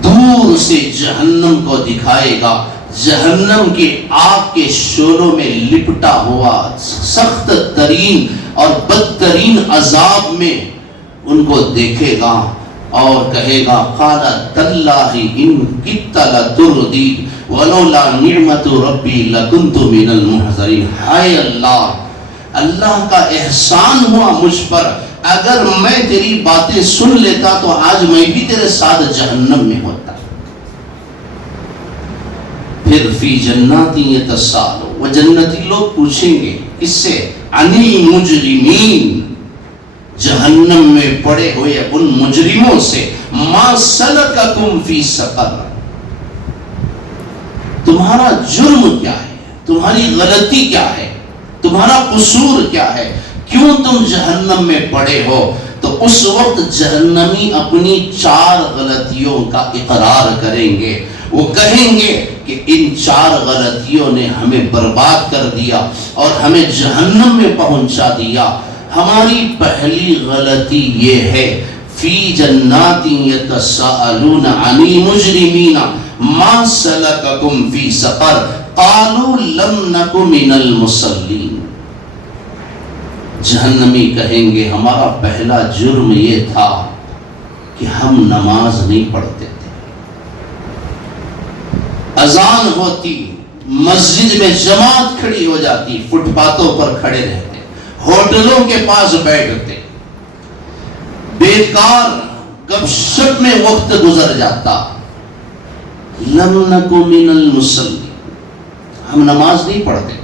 دور سے جہنم کو دکھائے گا. جہنم کے آگ کے شعلوں میں لپٹا ہوا سخت ترین اور بدترین عذاب میں ان کو دیکھے گا اور کہے گا قال تاللہ ان کدت لتردین ولولا نعمت ربی لکنت من المحضرین. ہائے اللہ، اللہ کا احسان ہوا مجھ پر، اگر میں تیری باتیں سن لیتا تو آج میں بھی تیرے ساتھ جہنم میں ہوتا. پھر فی جنات یتساءلون، وہ جنتی لوگ پوچھیں گے کس سے؟ عن المجرمین، جہنم میں پڑے ہوئے ان مجرموں سے. ما سلککم فی سقر، تمہارا جرم کیا ہے، تمہاری غلطی کیا ہے، تمہارا قصور کیا ہے، کیوں تم جہنم میں پڑے ہو؟ تو اس وقت جہنمی اپنی 4 غلطیوں کا اقرار کریں گے. وہ کہیں گے کہ ان 4 غلطیوں نے ہمیں برباد کر دیا اور ہمیں جہنم میں پہنچا دیا. ہماری پہلی غلطی یہ ہے فی جنات یتساءلون عن المجرمین ما سلککم فی سقر قالوا لم نک من المصلین. جہنمی کہیں گے ہمارا پہلا جرم یہ تھا کہ ہم نماز نہیں پڑھتے تھے. اذان ہوتی، مسجد میں جماعت کھڑی ہو جاتی، فٹ پاتھوں پر کھڑے رہتے، ہوٹلوں کے پاس بیٹھتے، بیکار گپ شپ میں وقت گزر جاتا. لم نکو من المصلی، ہم نماز نہیں پڑھتے تھے.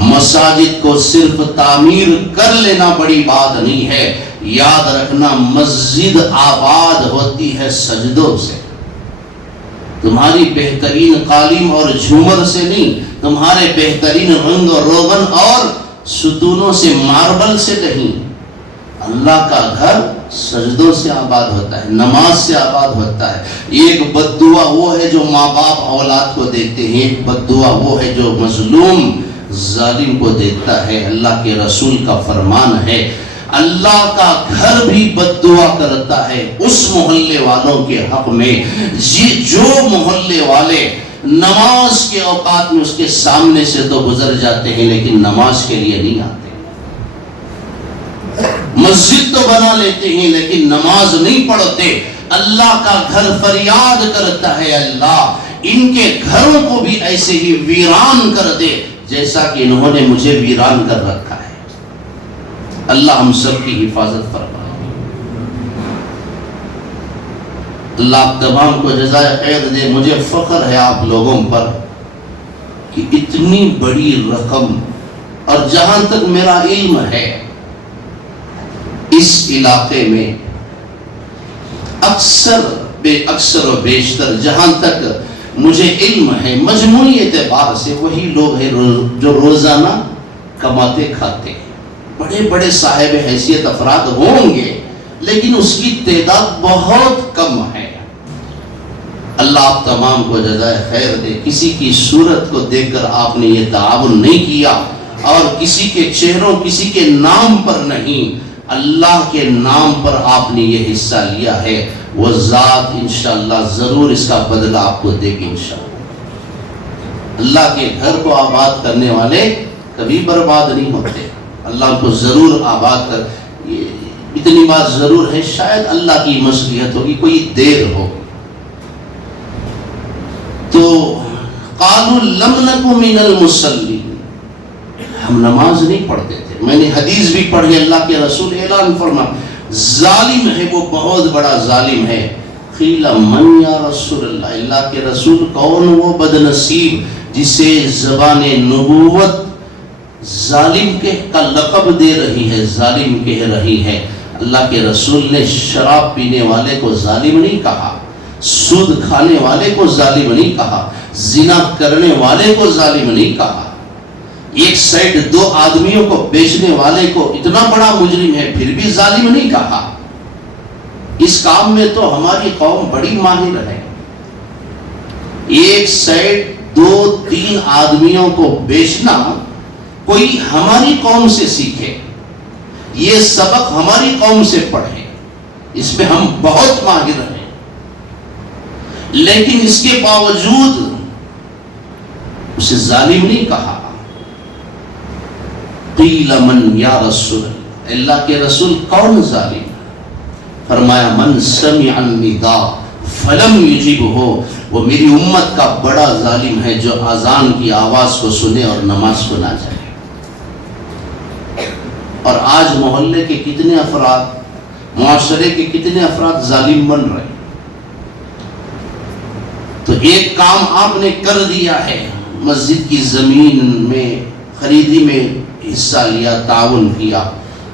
مساجد کو صرف تعمیر کر لینا بڑی بات نہیں ہے، یاد رکھنا مسجد آباد ہوتی ہے سجدوں سے. تمہاری بہترین قالین اور جھومر سے نہیں، تمہارے بہترین رنگ و روغن اور ستونوں سے، ماربل سے نہیں. اللہ کا گھر سجدوں سے آباد ہوتا ہے، نماز سے آباد ہوتا ہے. ایک بد دعا وہ ہے جو ماں باپ اولاد کو دیتے ہیں، ایک بد دعا وہ ہے جو مظلوم ظالم کو دیتا ہے. اللہ کے رسول کا فرمان ہے اللہ کا گھر بھی بد دعا کرتا ہے اس محلے والوں کے حق میں جو محلے والے نماز کے اوقات میں اس کے سامنے سے تو گزر جاتے ہیں لیکن نماز کے لیے نہیں آتے. مسجد تو بنا لیتے ہیں لیکن نماز نہیں پڑھتے. اللہ کا گھر فریاد کرتا ہے اللہ ان کے گھروں کو بھی ایسے ہی ویران کر دے جیسا کہ انہوں نے مجھے ویران کر رکھا ہے. اللہ ہم سب کی حفاظت فرمائے. اللہ آپ تمام کو جزائے خیر دے. مجھے فخر ہے آپ لوگوں پر کہ اتنی بڑی رقم، اور جہاں تک میرا علم ہے اس علاقے میں اکثر و بیشتر جہاں تک مجھے علم ہے مجموعی اعتبار سے وہی لوگ ہیں جو روزانہ کماتے کھاتے ہیں. بڑے بڑے صاحب حیثیت افراد ہوں گے لیکن اس کی تعداد بہت کم ہے. اللہ آپ تمام کو جزائے خیر دے. کسی کی صورت کو دیکھ کر آپ نے یہ تعاون نہیں کیا اور کسی کے چہروں کسی کے نام پر نہیں، اللہ کے نام پر آپ نے یہ حصہ لیا ہے. وہ ذات انشاءاللہ ضرور اس کا بدلہ آپ کو دے گی انشاءاللہ. اللہ کے گھر کو آباد کرنے والے کبھی برباد نہیں ہوتے. اللہ کو ضرور آباد کر. اتنی بات ضرور ہے شاید اللہ کی مصلحت ہوگی، کوئی دیر ہو. تو قالوا لم نکو من المصلین، ہم نماز نہیں پڑھتے تھے. میں نے حدیث بھی پڑھی، اللہ کے رسول اعلان فرما ظالم ہے وہ بہت بڑا ظالم ہے. قیل من یا رسول اللہ، اللہ کے رسول کون وہ بد نصیب جسے زبان نبوت ظالم کا لقب دے رہی ہے، ظالم کہہ رہی ہے. اللہ کے رسول نے شراب پینے والے کو ظالم نہیں کہا، سود کھانے والے کو ظالم نہیں کہا، زنا کرنے والے کو ظالم نہیں کہا. ایک سائڈ دو آدمیوں کو بیچنے والے کو اتنا بڑا مجرم ہے پھر بھی ظالم نہیں کہا. اس کام میں تو ہماری قوم بڑی ماہر ہے. ایک سائڈ دو تین آدمیوں کو بیچنا کوئی ہماری قوم سے سیکھے، یہ سبق ہماری قوم سے پڑھے، اس میں ہم بہت ماہر ہیں. لیکن اس کے باوجود اسے ظالم نہیں کہا. قیل من یا رسول اللہ کے رسول کون ظالم؟ فرمایا من سمع النداء فلم یجبہ، وہ میری امت کا بڑا ظالم ہے جو اذان کی آواز کو سنے اور نماز کو نہ جائے. اور آج محلے کے کتنے افراد، معاشرے کے کتنے افراد ظالم بن رہے. تو ایک کام آپ نے کر دیا ہے، مسجد کی زمین میں خریدی میں حصہ لیا، تعاون کیا.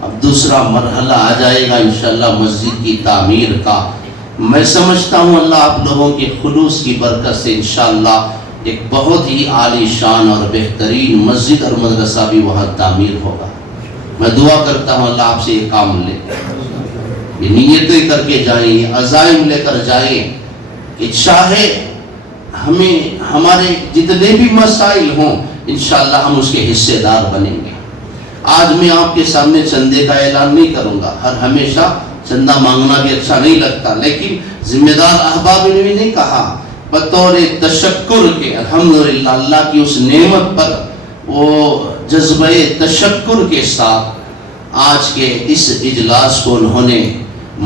اب دوسرا مرحلہ آ جائے گا انشاءاللہ مسجد کی تعمیر کا. میں سمجھتا ہوں اللہ آپ لوگوں کے خلوص کی برکت سے انشاءاللہ ایک بہت ہی عالی شان اور بہترین مسجد اور مدرسہ بھی وہاں تعمیر ہوگا. میں دعا کرتا ہوں اللہ آپ سے یہ کام لے، یہ نیتیں کر کے جائیں، یہ عزائم لے کر جائیں کہ چاہے ہمیں ہمارے جتنے بھی مسائل ہوں انشاءاللہ ہم اس کے حصے دار بنیں گے. آج میں آپ کے سامنے چندے کا اعلان نہیں کروں گا، ہر ہمیشہ چندہ مانگنا بھی اچھا نہیں لگتا، لیکن ذمہ دار احباب نے بھی نہیں کہا بطور تشکر کے الحمدللہ اللہ کی اس نعمت پر وہ جذبہ تشکر کے ساتھ آج کے اس اجلاس کو انہوں نے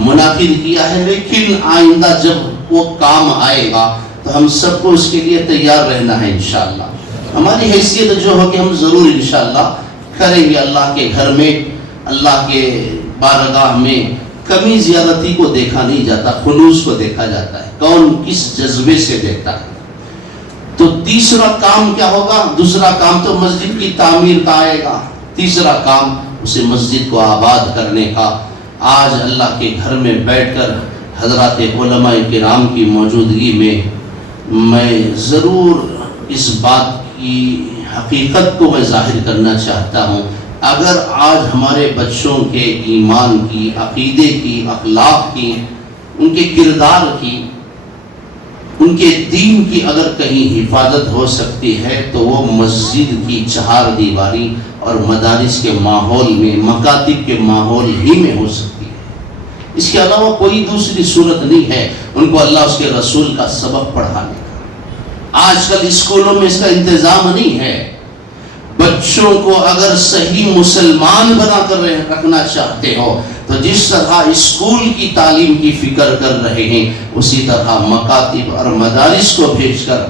منعقد کیا ہے، لیکن آئندہ جب وہ کام آئے گا تو ہم سب کو اس کے لیے تیار رہنا ہے انشاءاللہ۔ ہماری حیثیت جو ہو کہ ہم ضرور انشاءاللہ کریں گے۔ اللہ کے گھر میں، اللہ کے بارگاہ میں کمی زیادتی کو دیکھا نہیں جاتا، خلوص کو دیکھا جاتا ہے، کون کس جذبے سے دیتا ہے۔ تو تیسرا کام کیا ہوگا؟ دوسرا کام تو مسجد کی تعمیر کا آئے گا، تیسرا کام اسے مسجد کو آباد کرنے کا۔ آج اللہ کے گھر میں بیٹھ کر حضرات علماء کرام کی موجودگی میں ضرور اس بات کی حقیقت کو میں ظاہر کرنا چاہتا ہوں۔ اگر آج ہمارے بچوں کے ایمان کی، عقیدے کی، اخلاق کی، ان کے کردار کی، ان کے دین کی اگر کہیں حفاظت ہو سکتی ہے تو وہ مسجد کی چہار دیواری اور مدارس کے ماحول میں، مکاتب کے ماحول ہی میں ہو سکتی ہے۔ اس کے علاوہ کوئی دوسری صورت نہیں ہے ان کو اللہ اس کے رسول کا سبق پڑھانے کا۔ آج کل اسکولوں میں اس کا انتظام نہیں ہے۔ بچوں کو اگر صحیح مسلمان بنا کر رکھنا چاہتے ہو تو جس طرح اسکول کی تعلیم کی فکر کر رہے ہیں اسی طرح مکاتب اور مدارس کو بھیج کر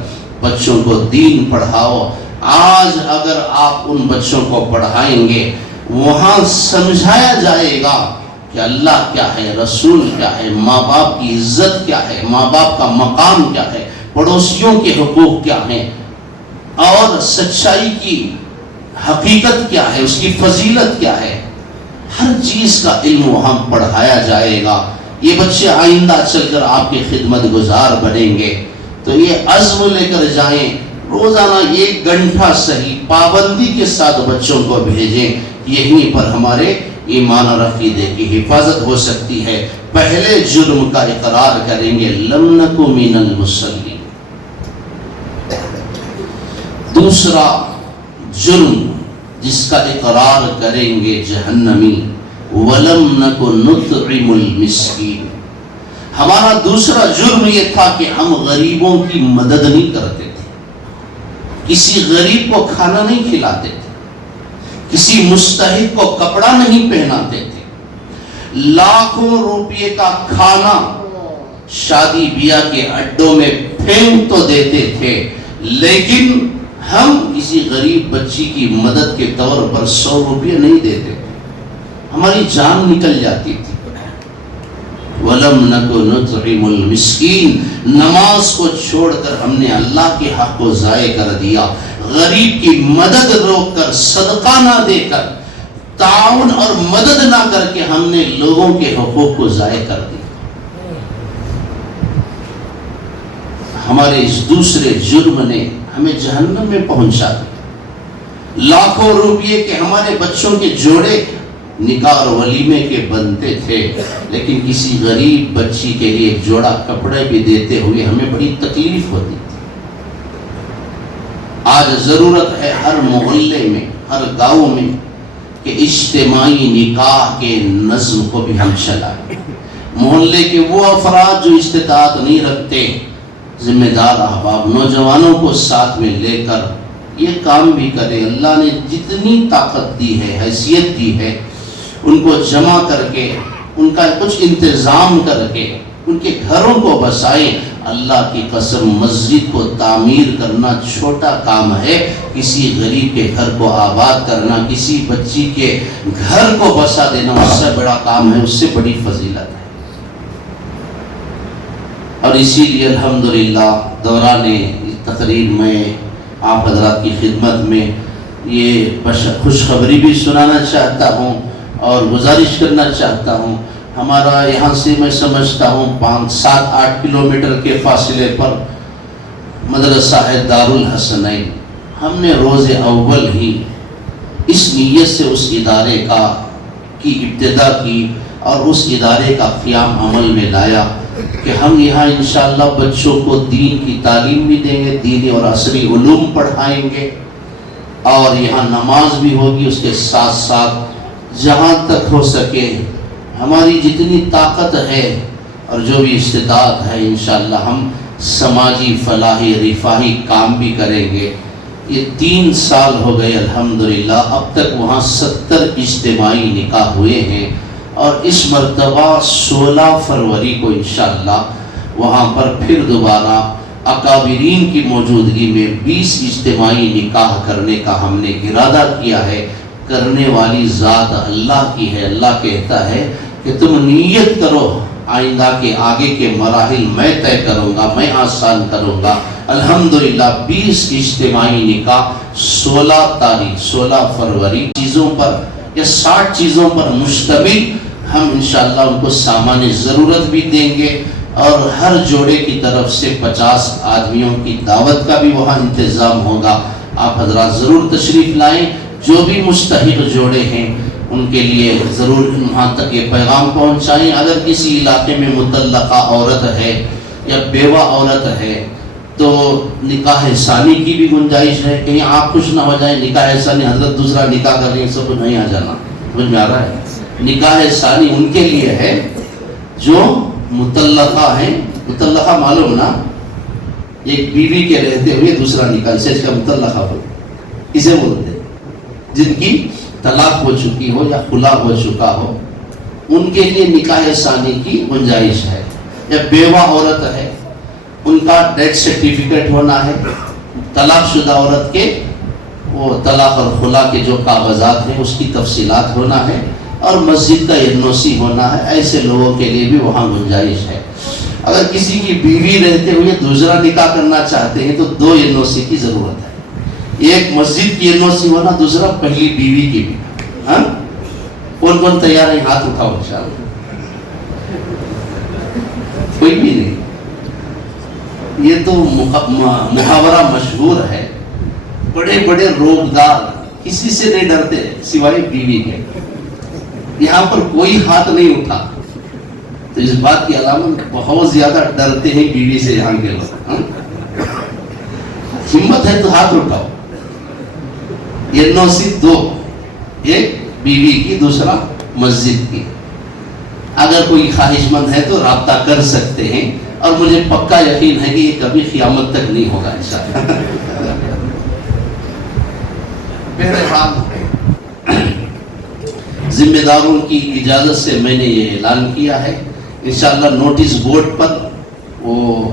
بچوں کو دین پڑھاؤ۔ آج اگر آپ ان بچوں کو پڑھائیں گے، وہاں سمجھایا جائے گا کہ اللہ کیا ہے، رسول کیا ہے، ماں باپ کی عزت کیا ہے، ماں باپ کا مقام کیا ہے، پڑوسیوں کے حقوق کیا ہیں، اور سچائی کی حقیقت کیا ہے، اس کی فضیلت کیا ہے، ہر چیز کا علم وہاں پڑھایا جائے گا۔ یہ بچے آئندہ چل کر آپ کی خدمت گزار بنیں گے۔ تو یہ عزم لے کر جائیں، روزانہ 1 گھنٹہ صحیح پابندی کے ساتھ بچوں کو بھیجیں۔ یہیں پر ہمارے ایمان اور عقیدے کی حفاظت ہو سکتی ہے۔ پہلے جرم کا اقرار کریں گے، لم نکو من المصلین۔ دوسرا جرم جس کا اقرار کریں گے جہنمی، وَلَمْ نَكُ نُطْعِمُ الْمِسْكِينَ۔ ہمارا دوسرا جرم یہ تھا کہ ہم غریبوں کی مدد نہیں کرتے تھے، کسی غریب کو کھانا نہیں کھلاتے تھے، کسی مستحق کو کپڑا نہیں پہناتے تھے، لاکھوں روپے کا کھانا شادی بیاہ کے اڈوں میں پھینک تو دیتے تھے، لیکن ہم کسی غریب بچی کی مدد کے طور پر 100 روپے نہیں دیتے تھے، ہماری جان نکل جاتی تھی۔ وَلَمْ نَكُ نُطْعِمُ الْمِسْكِينَ۔ نماز کو چھوڑ کر ہم نے اللہ کے حق کو ضائع کر دیا، غریب کی مدد روک کر، صدقہ نہ دے کر، تعاون اور مدد نہ کر کے ہم نے لوگوں کے حقوق کو ضائع کر دیا۔ ہمارے اس دوسرے جرم نے ہمیں جہنم میں پہنچا دیا۔ لاکھوں روپے کے ہمارے بچوں کے جوڑے نکاح اور ولیمے کے بنتے تھے، لیکن کسی غریب بچی کے لیے ایک جوڑا کپڑے بھی دیتے ہوئے ہمیں بڑی تکلیف ہوتی تھی۔ آج ضرورت ہے ہر محلے میں، ہر گاؤں میں کہ اجتماعی نکاح کے نظم کو بھی ہم چلائیں۔ محلے کے وہ افراد جو استطاعت نہیں رکھتے، ذمہ دار احباب نوجوانوں کو ساتھ میں لے کر یہ کام بھی کریں۔ اللہ نے جتنی طاقت دی ہے، حیثیت دی ہے، ان کو جمع کر کے، ان کا کچھ انتظام کر کے ان کے گھروں کو بسائیں۔ اللہ کی قسم، مسجد کو تعمیر کرنا چھوٹا کام ہے، کسی غریب کے گھر کو آباد کرنا، کسی بچی کے گھر کو بسا دینا اس سے بڑا کام ہے، اس سے بڑی فضیلت ہے۔ اور اسی لیے الحمدللہ دوران تقریر میں آپ حضرات کی خدمت میں یہ خوشخبری بھی سنانا چاہتا ہوں اور گزارش کرنا چاہتا ہوں۔ ہمارا یہاں سے میں سمجھتا ہوں 7-8 کلومیٹر کے فاصلے پر مدرسہ ہے دارالحسنین۔ ہم نے روز اول ہی اس نیت سے اس ادارے کی ابتدا کی اور اس ادارے کا قیام عمل میں لایا کہ ہم یہاں انشاءاللہ بچوں کو دین کی تعلیم بھی دیں گے، دینی اور عصری علوم پڑھائیں گے، اور یہاں نماز بھی ہوگی۔ اس کے ساتھ ساتھ جہاں تک ہو سکے ہماری جتنی طاقت ہے اور جو بھی استطاعت ہے انشاءاللہ ہم سماجی فلاحی رفاہی کام بھی کریں گے۔ یہ 3 سال ہو گئے الحمدللہ، اب تک وہاں 70 اجتماعی نکاح ہوئے ہیں، اور اس مرتبہ 16 فروری کو انشاءاللہ وہاں پر پھر دوبارہ اکابرین کی موجودگی میں 20 اجتماعی نکاح کرنے کا ہم نے ارادہ کیا ہے۔ کرنے والی ذات اللہ کی ہے۔ اللہ کہتا ہے کہ تم نیت کرو، آئندہ کے آگے کے مراحل میں طے کروں گا، میں آسان کروں گا۔ الحمدللہ 20 اجتماعی نکاح 16 فروری چیزوں پر یا 60 چیزوں پر مشتمل، ہم انشاءاللہ ان کو سامان ضرورت بھی دیں گے، اور ہر جوڑے کی طرف سے 50 آدمیوں کی دعوت کا بھی وہاں انتظام ہوگا۔ آپ حضرات ضرور تشریف لائیں، جو بھی مستحق جوڑے ہیں ان کے لیے ضرور وہاں تک یہ پیغام پہنچائیں۔ اگر کسی علاقے میں مطلقہ عورت ہے یا بیوہ عورت ہے تو نکاح ثانی کی بھی گنجائش ہے، کہیں آپ خوش نہ ہو جائیں نکاح ثانی حضرت دوسرا نکاح کر رہی ہیں، سب نہیں آ جانا، سمجھ میں آ رہا ہے؟ نکاح ثانی ان کے لیے ہے جو مطلقہ ہیں۔ مطلقہ معلوم نا، ایک بیوی کے رہتے ہوئے دوسرا نکاح، اسے اس کا مطلقہ بولتے، اسے بولتے ہیں جن کی طلاق ہو چکی ہو یا خلا ہو چکا ہو، ان کے لیے نکاح ثانی کی گنجائش ہے۔ یا بیوہ عورت ہے، ان کا ڈیتھ سرٹیفکیٹ ہونا ہے، طلاق شدہ عورت کے وہ طلاق اور خلا کے جو کاغذات ہیں اس کی تفصیلات ہونا ہے، اور مسجد کا NOC ہونا ہے۔ ایسے لوگوں کے لیے بھی وہاں گنجائش ہے۔ اگر کسی کی بیوی رہتے ہوئے دوسرا نکاح کرنا چاہتے ہیں تو 2 NOC کی ضرورت ہے، ایک مسجد کی NOC ہونا، دوسرا پہلی بیوی کی بھی۔ ہاں، کون کون تیار ہے؟ ہاتھ اٹھاؤ انشاءاللہ۔ کوئی بھی نہیں؟ یہ تو محاورہ مشہور ہے، بڑے بڑے روبدار کسی سے نہیں ڈرتے سوائے بیوی کے۔ یہاں پر کوئی ہاتھ نہیں اٹھا تو اس بات کی علامت بہت زیادہ ڈرتے ہیں بیوی سے یہاں کے لوگ۔ ہمت ہے تو ہاتھ اٹھاؤ۔ NOC 2، ایک بیوی کی، دوسرا مسجد کی۔ اگر کوئی خواہش مند ہے تو رابطہ کر سکتے ہیں، اور مجھے پکا یقین ہے کہ یہ کبھی قیامت تک نہیں ہوگا انشاءاللہ۔ بہرحال ذمہ داروں کی اجازت سے میں نے یہ اعلان کیا ہے، انشاءاللہ نوٹس بورڈ پر وہ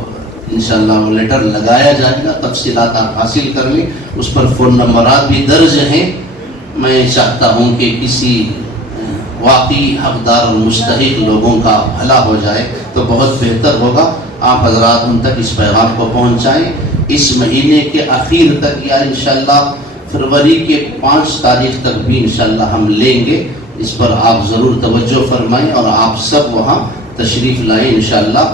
انشاءاللہ وہ لیٹر لگایا جائے گا، تفصیلات آپ حاصل کر لیں، اس پر فون نمبرات بھی درج ہیں۔ میں چاہتا ہوں کہ کسی واقعی حقدار اور مستحق لوگوں کا بھلا ہو جائے تو بہت بہتر ہوگا۔ آپ حضرات ان تک اس پیغام کو پہنچائیں۔ اس مہینے کے اخیر تک یا انشاءاللہ فروری کے 5 تاریخ تک بھی انشاءاللہ ہم لیں گے، اس پر آپ ضرور توجہ فرمائیں، اور آپ سب وہاں تشریف لائیں انشاءاللہ۔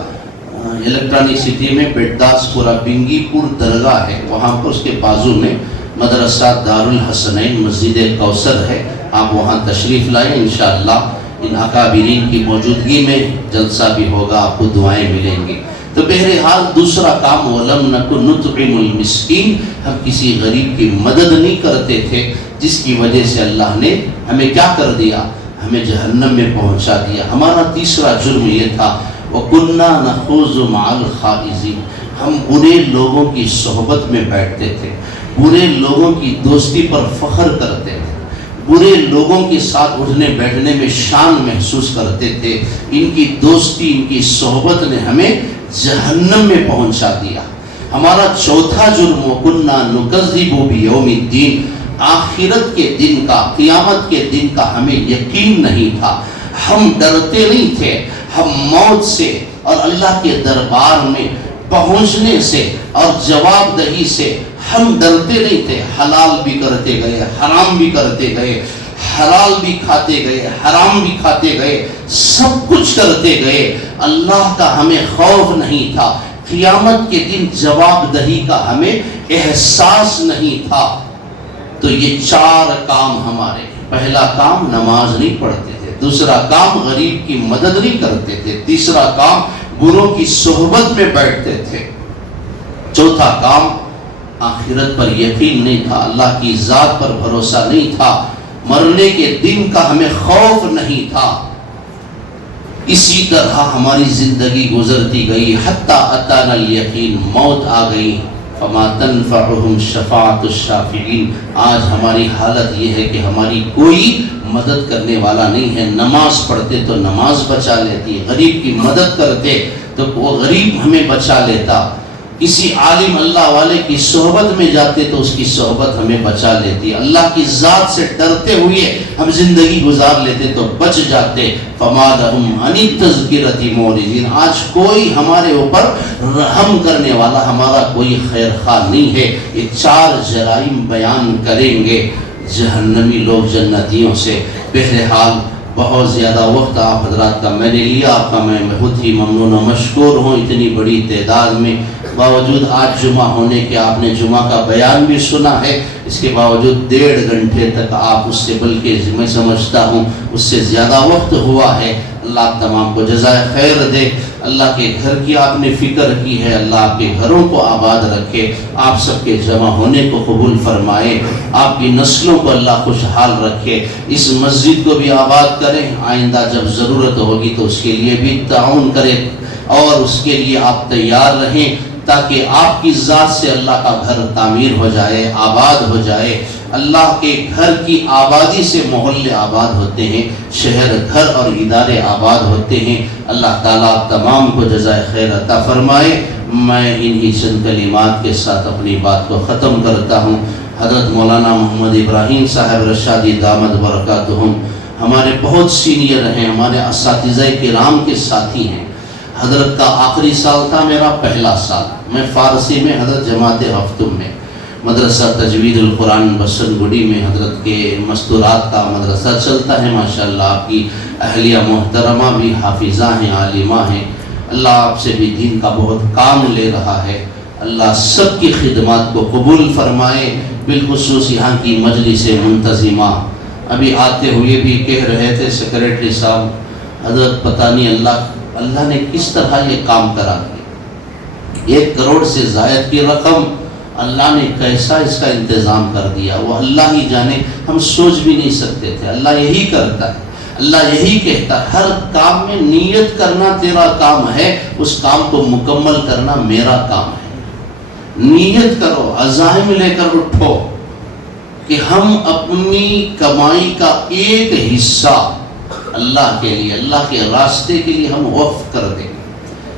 الیکٹرانک سٹی میں بیٹداس پورا بنگی پور درگاہ ہے، وہاں پر اس کے بازو میں مدرسہ دارالحسنین مسجد کوثر ہے، آپ وہاں تشریف لائیں انشاءاللہ۔ ان اکابرین کی موجودگی میں جلسہ بھی ہوگا، آپ کو دعائیں ملیں گی۔ تو بہرحال دوسرا کام، وَلَمْ نَكُنْ نُطْعِمُ الْمِسْكِينَ، ہم کسی غریب کی مدد نہیں کرتے تھے، جس کی وجہ سے اللہ نے ہمیں کیا کر دیا؟ ہمیں جہنم میں پہنچا دیا۔ ہمارا تیسرا جرم یہ تھا، وَكُنَّا نَخُوضُ مَعَ الْخَائِضِينَ، ہم برے لوگوں کی صحبت میں بیٹھتے تھے، برے لوگوں کی دوستی پر فخر کرتے تھے، برے لوگوں کے ساتھ اٹھنے بیٹھنے میں شان محسوس کرتے تھے۔ ان کی دوستی، ان کی صحبت نے ہمیں جہنم میں پہنچا دیا۔ ہمارا چوتھا جرم، وَكُنَّا نُكَذِّبُ بِيَوْمِ الدِّينِ، آخرت کے دن کا، قیامت کے دن کا ہمیں یقین نہیں تھا، ہم ڈرتے نہیں تھے، ہم موت سے اور اللہ کے دربار میں پہنچنے سے اور جواب دہی سے ہم ڈرتے نہیں تھے۔ حلال بھی کرتے گئے، حرام بھی کرتے گئے، حلال بھی کھاتے گئے، حرام بھی کھاتے گئے، سب کچھ کرتے گئے، اللہ کا ہمیں خوف نہیں تھا، قیامت کے دن جواب دہی کا ہمیں احساس نہیں تھا۔ تو یہ 4 کام ہمارے، پہلا کام نماز نہیں پڑھتے تھے، دوسرا کام غریب کی مدد نہیں کرتے تھے، تیسرا کام بروں کی صحبت میں بیٹھتے تھے، چوتھا کام آخرت پر یقین نہیں تھا، اللہ کی ذات پر بھروسہ نہیں تھا، مرنے کے دن کا ہمیں خوف نہیں تھا۔ اسی طرح ہماری زندگی گزرتی گئی، حتی اتانا الیقین، موت آ گئی، فما تنفعهم شفاعت الشافعین. آج ہماری حالت یہ ہے کہ ہماری کوئی مدد کرنے والا نہیں ہے. نماز پڑھتے تو نماز بچا لیتی, غریب کی مدد کرتے تو وہ غریب ہمیں بچا لیتا, کسی عالم اللہ والے کی صحبت میں جاتے تو اس کی صحبت ہمیں بچا لیتی. اللہ کی ذات سے ڈرتے ہوئے ہم زندگی گزار لیتے تو بچ جاتے. فما لهم عن التذکرۃ معرضین. آج کوئی ہمارے اوپر رحم کرنے والا, ہمارا کوئی خیر خواہ نہیں ہے. یہ 4 جرائم بیان کریں گے جہنمی لوگ جنتیوں سے. بہرحال بہت زیادہ وقت آپ حضرات کا میں نے لیا, آپ کا میں بہت ہی ممنون و مشکور ہوں. اتنی بڑی تعداد میں باوجود آج جمعہ ہونے کے آپ نے جمعہ کا بیان بھی سنا ہے, اس کے باوجود 1.5 گھنٹے تک آپ اس سے, بلکہ میں سمجھتا ہوں اس سے زیادہ وقت ہوا ہے. اللہ تمام کو جزائے خیر دے. اللہ کے گھر کی آپ نے فکر کی ہے, اللہ آپ کے گھروں کو آباد رکھے, آپ سب کے جمع ہونے کو قبول فرمائے, آپ کی نسلوں کو اللہ خوشحال رکھے. اس مسجد کو بھی آباد کریں, آئندہ جب ضرورت ہوگی تو اس کے لیے بھی تعاون کرے, اور اس کے لیے آپ تیار رہیں تاکہ آپ کی ذات سے اللہ کا گھر تعمیر ہو جائے, آباد ہو جائے. اللہ کے گھر کی آبادی سے محلے آباد ہوتے ہیں, شہر گھر اور ادارے آباد ہوتے ہیں. اللہ تعالیٰ تمام کو جزائے خیر عطا فرمائے. میں انہی چند کلمات کے ساتھ اپنی بات کو ختم کرتا ہوں. حضرت مولانا محمد ابراہیم صاحب رشادی دامت برکاتہم ہمارے بہت سینئر ہیں, ہمارے اساتذہ کرام کے ساتھی ہیں. حضرت کا آخری سال تھا میرا پہلا سال. میں فارسی میں حضرت جماعت ہفتم میں مدرسہ تجوید القرآن بسن گڑی میں حضرت کے مستورات کا مدرسہ چلتا ہے. ماشاءاللہ آپ کی اہلیہ محترمہ بھی حافظہ ہیں, عالمہ ہیں. اللہ آپ سے بھی دین کا بہت کام لے رہا ہے. اللہ سب کی خدمات کو قبول فرمائے. بالخصوص یہاں کی مجلس منتظمہ ابھی آتے ہوئے بھی کہہ رہے تھے سیکریٹری صاحب, حضرت پتہ نہیں اللہ نے کس طرح یہ کام کرا دیا. 1 کروڑ سے زائد کی رقم اللہ نے کیسا اس کا انتظام کر دیا, وہ اللہ ہی جانے. ہم سوچ بھی نہیں سکتے تھے. اللہ یہی کرتا ہے, اللہ یہی کہتا ہے, ہر کام میں نیت کرنا تیرا کام ہے, اس کام کو مکمل کرنا میرا کام ہے. نیت کرو, عزائم لے کر اٹھو کہ ہم اپنی کمائی کا ایک حصہ اللہ کے لیے, اللہ کے راستے کے لیے ہم وقف کر دیں.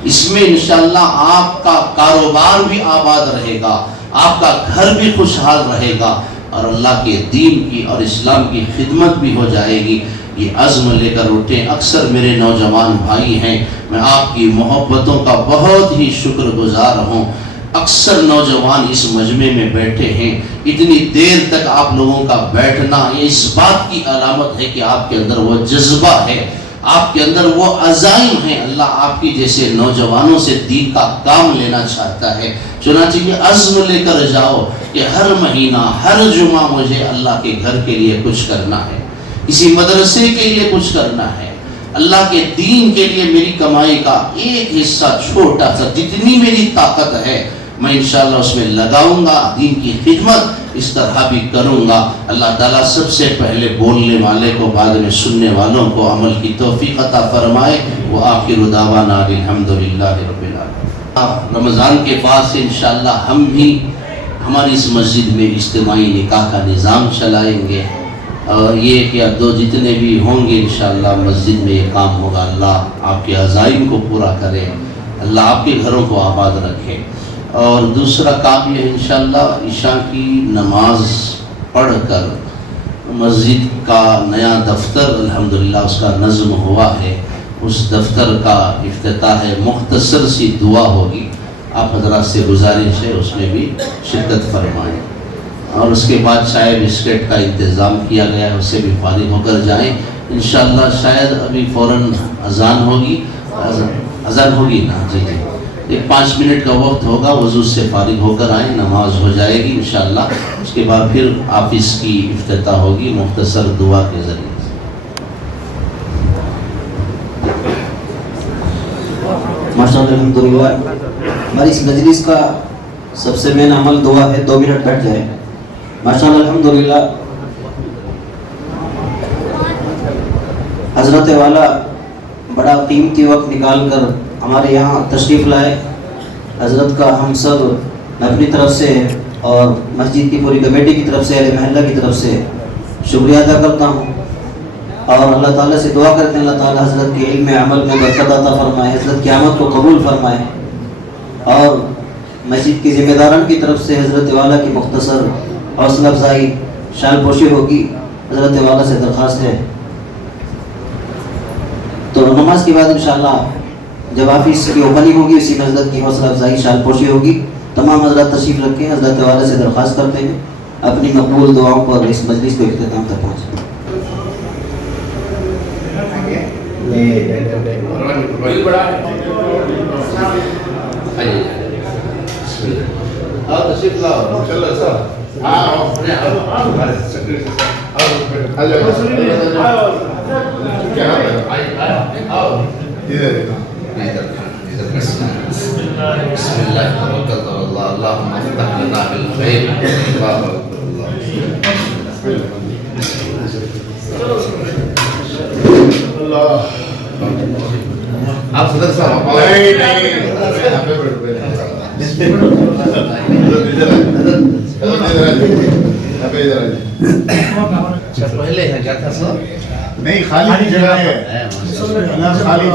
اس میں انشاءاللہ آپ کا کاروبار بھی آباد رہے گا, آپ کا گھر بھی خوشحال رہے گا, اور اللہ کے دین کی اور اسلام کی خدمت بھی ہو جائے گی. یہ عزم لے کر اٹھیں. اکثر میرے نوجوان بھائی ہیں, میں آپ کی محبتوں کا بہت ہی شکر گزار ہوں. اکثر نوجوان اس مجمع میں بیٹھے ہیں, اتنی دیر تک آپ لوگوں کا بیٹھنا یہ اس بات کی علامت ہے کہ آپ کے اندر وہ جذبہ ہے, آپ کے اندر وہ عزائم ہیں. اللہ آپ کی جیسے نوجوانوں سے دین کا کام لینا چاہتا ہے. چنانچہ یہ عزم لے کر جاؤ کہ ہر مہینہ, ہر جمعہ مجھے اللہ کے گھر کے لیے کچھ کرنا ہے, کسی مدرسے کے لیے کچھ کرنا ہے, اللہ کے دین کے لیے میری کمائی کا ایک حصہ چھوٹا سا جتنی میری طاقت ہے میں انشاءاللہ اس میں لگاؤں گا. دین کی خدمت اس طرح بھی کروں گا. اللہ تعالیٰ سب سے پہلے بولنے والے کو, بعد میں سننے والوں کو عمل کی توفیق عطا فرمائے. وآخر دعوانا الحمدللہ رب العالمین. رمضان کے بعد سے انشاءاللہ ہم بھی ہماری اس مسجد میں اجتماعی نکاح کا نظام چلائیں گے, اور یہ کہ اب جتنے بھی ہوں گے انشاءاللہ مسجد میں یہ کام ہوگا. اللہ آپ کے عزائم کو پورا کرے, اللہ آپ کے گھروں کو آباد رکھے. اور دوسرا کام یہ انشاءاللہ عشاء کی نماز پڑھ کر مسجد کا نیا دفتر الحمدللہ اس کا نظم ہوا ہے, اس دفتر کا افتتاح ہے. مختصر سی دعا ہوگی, آپ حضرات سے گزارش ہے اس میں بھی شرکت فرمائیں. اور اس کے بعد چائے بسکٹ کا انتظام کیا گیا ہے, اس سے بھی فارغ ہو کر جائیں انشاءاللہ. شاید ابھی فوراً اذان ہوگی, اذان ہوگی نا, جی جی, 5 منٹ کا وقت ہوگا, وضو سے فارغ ہو کر آئیں, نماز ہو جائے گی انشاءاللہ. اس کے بعد پھر آفس کی افتتاح ہوگی مختصر دعا کے ذریعے. ماشاءاللہ الحمدللہ. ہماری اس مجلس کا سب سے مین عمل دعا ہے. 2 منٹ بیٹھ جائیں. ماشاءاللہ الحمدللہ. حضرت والا بڑا قیمتی وقت نکال کر ہمارے یہاں تشریف لائے. حضرت کا ہم سب میں اپنی طرف سے اور مسجد کی پوری کمیٹی کی طرف سے، اہل محلہ کی طرف سے شکریہ ادا کرتا ہوں، اور اللہ تعالیٰ سے دعا کرتے ہیں اللہ تعالیٰ حضرت کے علم عمل میں برکت عطا فرمائے، حضرت کی آمد کو قبول فرمائے، اور مسجد کے ذمہ داران کی طرف سے حضرت والا کی مختصر حوصلہ افزائی شال پوشی ہوگی، حضرت والا سے درخواست ہے۔ تو نماز کے بعد انشاءاللہ جب آفس کی اوپننگ ہوگی اسی میں حضرت کی حوصلہ افزائی شال پوشی ہوگی۔ تمام حضرات تشریف رکھیں، حضرت والا سے درخواست کرتے ہیں اپنی مقبول دعاؤں پر اس مجلس کو اختتام تک پہنچیں۔ بسم اللہ توکلت علی اللہ اللہم افتح لنا بالخیر آپ صدر صاحب پہلے ہے کیا تھا سر نہیں خالی جگہ ہے، خالی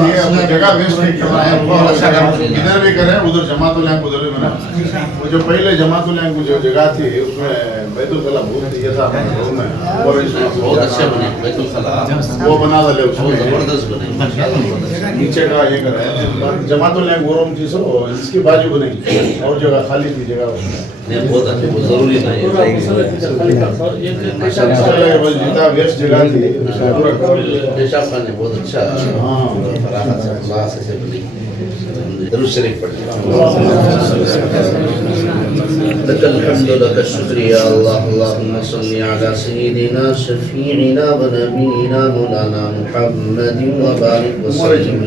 جگہ ویسٹ نہیں کرنا ہے، ادھر بھی کریں ادھر جماعت العلم ادھر بھی بنا۔ وہ جو پہلے جماعت العلم کی جو جگہ تھی اس میں بیت الخلا بہت دیا تھا بہت اچھے بنے بیت الخلا، وہ بنا ڈالے اس بہت میں زبردست بنے نیچے کا یہ کریں جماعت العلم گورم کی سو اس کی بازو کو نہیں، اور جگہ خالی تھی جگہ اس میں بہت اچھے، بہت ضروری نہیں جتنا ویسٹ جگہ تھی پیشاب خانے بہت اچھا فراغت سے اللہ سے بنی۔ درود شریف پڑھیں۔ لك الحمد لك الشكر يا الله اللهم صل على سيدنا شفيعنا ونبينا مولانا محمد وبارك وسلم۔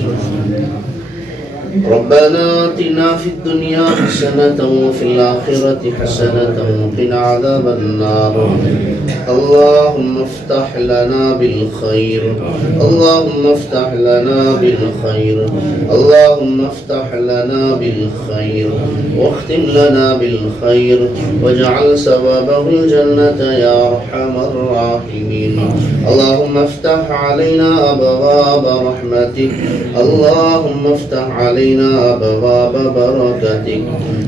ربنا آتنا في الدنيا حسنة وفي الآخرة حسنة وقنا عذاب النار اللهم افتح لنا بالخير اللهم افتح لنا بالخير اللهم افتح لنا بالخير واختم لنا بالخير واجعل ثوابه الجنة يا أرحم الراحمين اللهم افتح علينا أبواب رحمتك اللهم افتح علينا أبواب بركتك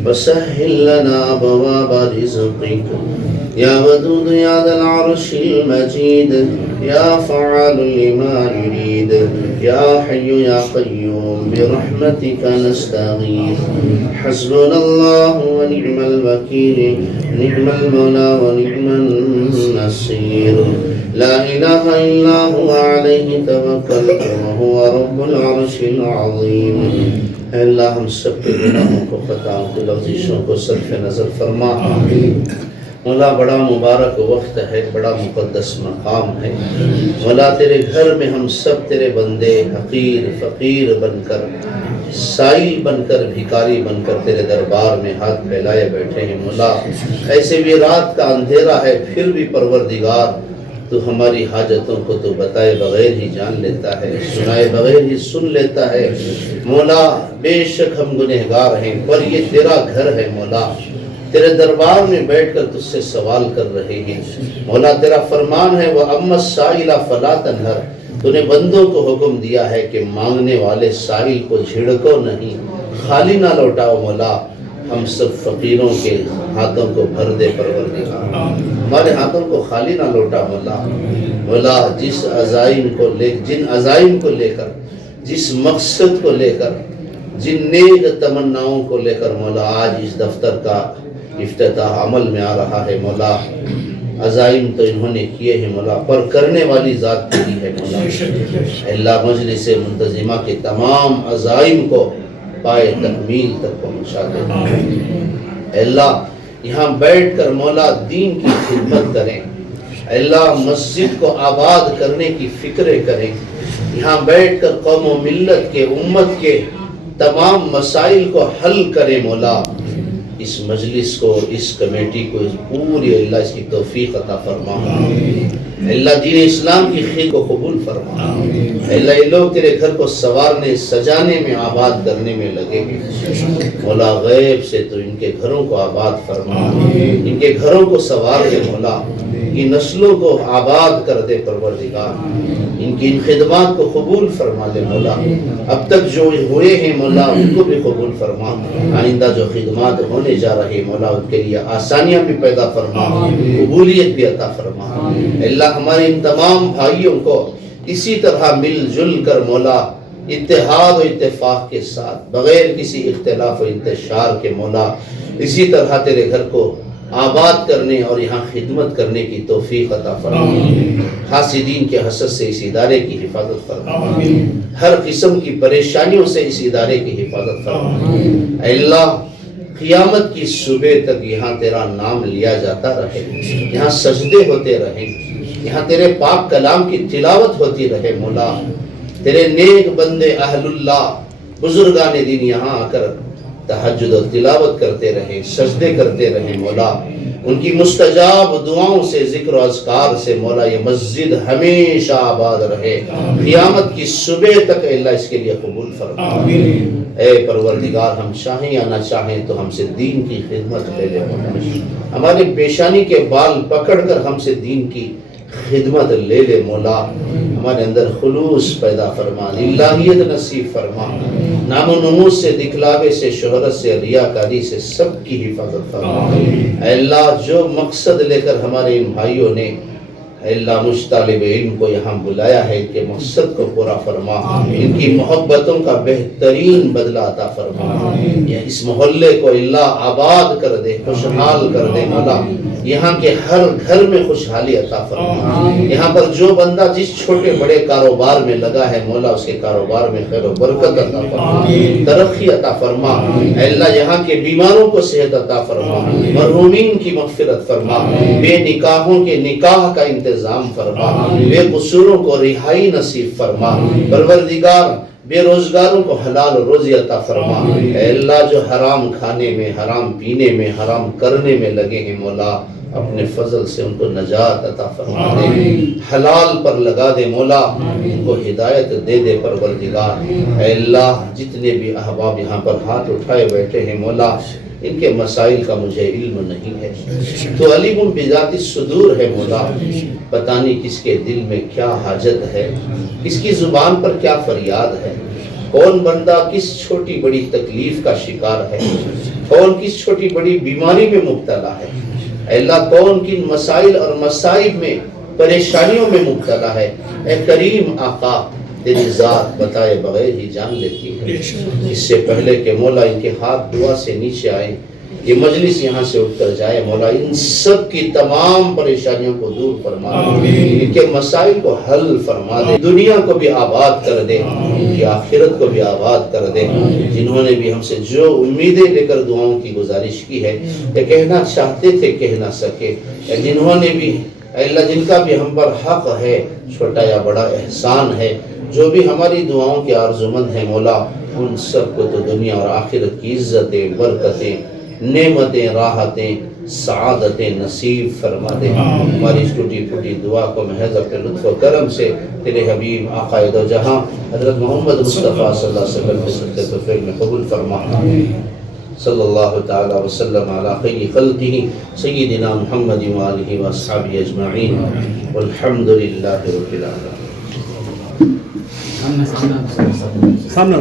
وسهل لنا أبواب رزقك يا ودود يا ذا العرش المجيد يا فعال لما يريد يا حي يا قيوم برحمتك نستغيث حسبنا الله ونعم الوكيل نعم المولى ونعم النصير لا إله إلا هو عليه توكلت وهو رب العرش العظيم۔ اے اللہ ہم سب کے گناہوں کو خطاؤں کو لغزشوں کو صرف نظر فرما۔ مولا بڑا مبارک وقت ہے، بڑا مقدس مقام ہے مولا، تیرے گھر میں ہم سب تیرے بندے حقیر فقیر بن کر سائل بن کر بھکاری بن کر تیرے دربار میں ہاتھ پھیلائے بیٹھے ہیں مولا۔ ایسے بھی رات کا اندھیرا ہے پھر بھی پروردگار تو ہماری حاجتوں کو تو بتائے بغیر ہی جان لیتا ہے، سنائے بغیر ہی سن لیتا ہے مولا۔ بے شک ہم گنہگار ہیں پر یہ تیرا گھر ہے مولا، تیرے دربار میں بیٹھ کر تجھ سے سوال کر رہے ہیں مولا۔ تیرا فرمان ہے وَأَمَّا السَّائِلَ فَلَا تَنْهَرْ، تو نے بندوں کو حکم دیا ہے کہ مانگنے والے سائل کو جھڑکو نہیں، خالی نہ لوٹاؤ مولا۔ ہم سب فقیروں کے ہاتھوں کو بھر دے پروردگار، ہمارے ہاتھوں کو خالی نہ لوٹا مولا۔ مولا جس عزائم کو جن عزائم کو لے کر، جس مقصد کو لے کر، جن نیک تمناؤں کو لے کر مولا آج اس دفتر کا افتتاح عمل میں آ رہا ہے مولا، عزائم تو انہوں نے کیے ہیں مولا پر کرنے والی ذات تیری ہے مولا۔ اللہ مجلس منتظمہ کے تمام عزائم کو پائے تکمیل تک پہنچا دے۔ اللہ یہاں بیٹھ کر مولا دین کی خدمت کریں، اللہ مسجد کو آباد کرنے کی فکریں کریں، یہاں بیٹھ کر قوم و ملت کے امت کے تمام مسائل کو حل کریں مولا۔ اس مجلس کو, اس کمیٹی کو, اس پوری اللہ اس کی توفیق عطا فرما. اللہ دین اسلام کی خیر کو قبول فرما. اللہ یہ لوگ تیرے گھر کو سنوارنے, سجانے میں, آباد کرنے میں لگے ہیں. مولا غیب سے تو ان کے گھروں کو آباد فرما, ان کے گھروں کو سنوار دے مولا, ان نسلوں کو آباد کر دے پروردگار, ان کی ان خدمات کو قبول فرما دے مولا. اب تک جو ہوئے ہیں مولا ان کو بھی قبول فرما. آئندہ جو خدمات ہونے جا رہے مولا ان کے لیے آسانیاں بھی پیدا فرما, قبولیت بھی عطا فرما. اللہ ہمارے ان تمام بھائیوں کو اسی طرح مل جل کر مولا اتحاد و اتفاق کے ساتھ بغیر کسی اختلاف و انتشار کے مولا اسی طرح تیرے گھر کو آباد کرنے اور یہاں خدمت کرنے کی توفیق عطا فرما. حاسدین کے حسد سے اس ادارے کی حفاظت فرما, ہر قسم کی پریشانیوں سے اس ادارے کی حفاظت فرما. اے اللہ قیامت کی صبح تک یہاں تیرا نام لیا جاتا رہے, یہاں سجدے ہوتے رہیں, یہاں تیرے پاک کلام کی تلاوت ہوتی رہے مولا. تیرے نیک بندے اہل اللہ بزرگان دین یہاں آ کر تہجد و تلاوت کرتے رہے, سجدے کرتے رہے مولا. ان کی مستجاب دعاؤں سے, ذکر و اذکار سے مولا یہ مسجد ہمیشہ آباد رہے, قیامت کی صبح تک اللہ اس کے لیے قبول فرما. اے پروردگار ہم چاہیں یا نہ چاہیں تو ہم سے دین کی خدمت لے لے مولا. ہماری پیشانی کے بال پکڑ کر ہم سے دین کی خدمت لے لے مولا. ہمارے اندر خلوص پیدا فرما, الہیت نصیب فرما. نام و نمود سے, دکھلاوے سے, شہرت سے, ریاکاری سے سب کی حفاظت فرما. اے اللہ جو مقصد لے کر ہمارے ان بھائیوں نے اے اللہ مجھ طالب علم کو یہاں بلایا ہے, ان کے مقصد کو پورا فرما, ان کی محبتوں کا بہترین بدلہ عطا فرما. یہ اس محلے کو اللہ آباد کر دے, خوشحال کر دے مولا. یہاں کے ہر گھر میں خوشحالی عطا فرما. یہاں پر جو بندہ جس چھوٹے بڑے کاروبار میں لگا ہے مولا اس کے کاروبار میں خیر و برکت عطا فرما, ترقی عطا فرما. اے اللہ یہاں کے بیماروں کو صحت عطا فرما, مرحومین کی مغفرت فرما, بے نکاحوں کے نکاح کا انتظام فرما, بے قصوروں کو رہائی نصیب فرما. پروردگار بے روزگاروں کو حلال روزی عطا فرما. اے اللہ جو حرام کھانے میں, حرام پینے میں, حرام کرنے میں لگے ہیں مولا اپنے فضل سے ان کو نجات عطا فرما دے, حلال پر لگا دے مولا, ان کو ہدایت دے دے پروردگار. اے اللہ جتنے بھی احباب یہاں پر ہاتھ اٹھائے بیٹھے ہیں مولا ان کے مسائل کا مجھے علم نہیں ہے, تو علیم بذات الصدور ہے مولا. پتہ نہیں کس کے دل میں کیا حاجت ہے, کس کی زبان پر کیا فریاد ہے, کون بندہ کس چھوٹی بڑی تکلیف کا شکار ہے, کون کس چھوٹی بڑی بیماری میں مبتلا ہے. اے اللہ کون کن مسائل اور مصائب میں, پریشانیوں میں مبتلا ہے. اے کریم آقا تیری ذات بتائے بغیر ہی جان لیتی ہے. اس سے پہلے کہ مولا ان کے ہاتھ دعا سے نیچے آئے, یہ مجلس یہاں سے اٹھ کر جائے مولا ان سب کی تمام پریشانیوں کو دور فرما دے, ان کے مسائل کو حل فرما دے, دنیا کو بھی آباد کر دے, ان کی آخرت کو بھی آباد کر دے. جنہوں نے بھی ہم سے جو امیدیں لے کر دعاؤں کی گزارش کی ہے, یہ کہنا چاہتے تھے کہہ نہ سکے, جنہوں نے بھی اے اللہ جن کا بھی ہم پر حق ہے, چھوٹا یا بڑا احسان ہے, جو بھی ہماری دعاؤں کے آرزومند ہیں مولا ان سب کو تو دنیا اور آخرت کی عزتیں, برکتیں, نعمتیں, راحتیں, سعادتیں نصیب فرما دے. ہماری اس ٹوٹی پھوٹی دعا کو محض اپنے لطف و کرم سے تیرے حبیب آقا دو جہاں حضرت محمد مصطفیٰ صلی اللہ علیہ وسلم کے صدقے و فعل میں قبول فرما. صلی اللہ تعالی وسلم علی خیر خلقہ سیدنا محمد وآلہ واصحابہ اجمعین والحمد للہ رب العالمین.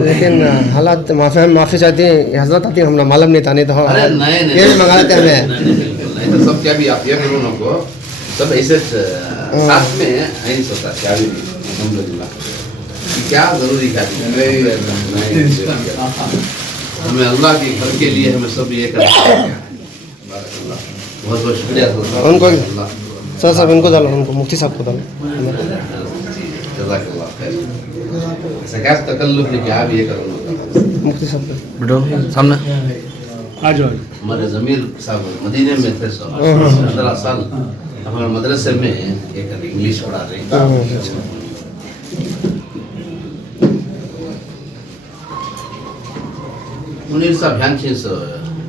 لیکن حالات معافی چاہتے ہیں, حضرت آتی ہیں ہم معلوم نہیں تھا, تو یہ بھی منگا لیتے ہیں ہمیں. سب کیا بھی آپ یہ کرو کو سب ایسے ساتھ میں نہیں سوتا کیا بھی الحمدللہ کیا ضروری ہے ہمیں اللہ کے گھر کے لیے ہمیں سب یہ کرنا ہے. بہت بہت شکریہ ان کو سر صاحب ان کو ڈالو, ان کو مفتی صاحب کو ڈالو. جزاک اللہ خیر. ایسا کیا تکلف نے کیا بھی یہ کرنا مفتی صاحب بیٹو سامنے آ جاؤ. ہمارے ضمیر صاحب مدینے میں تھے 15 سال ہمارے مدرسے میں ایک انگلش پڑھا رہے ہیں. منیر صاحب ہیان چیز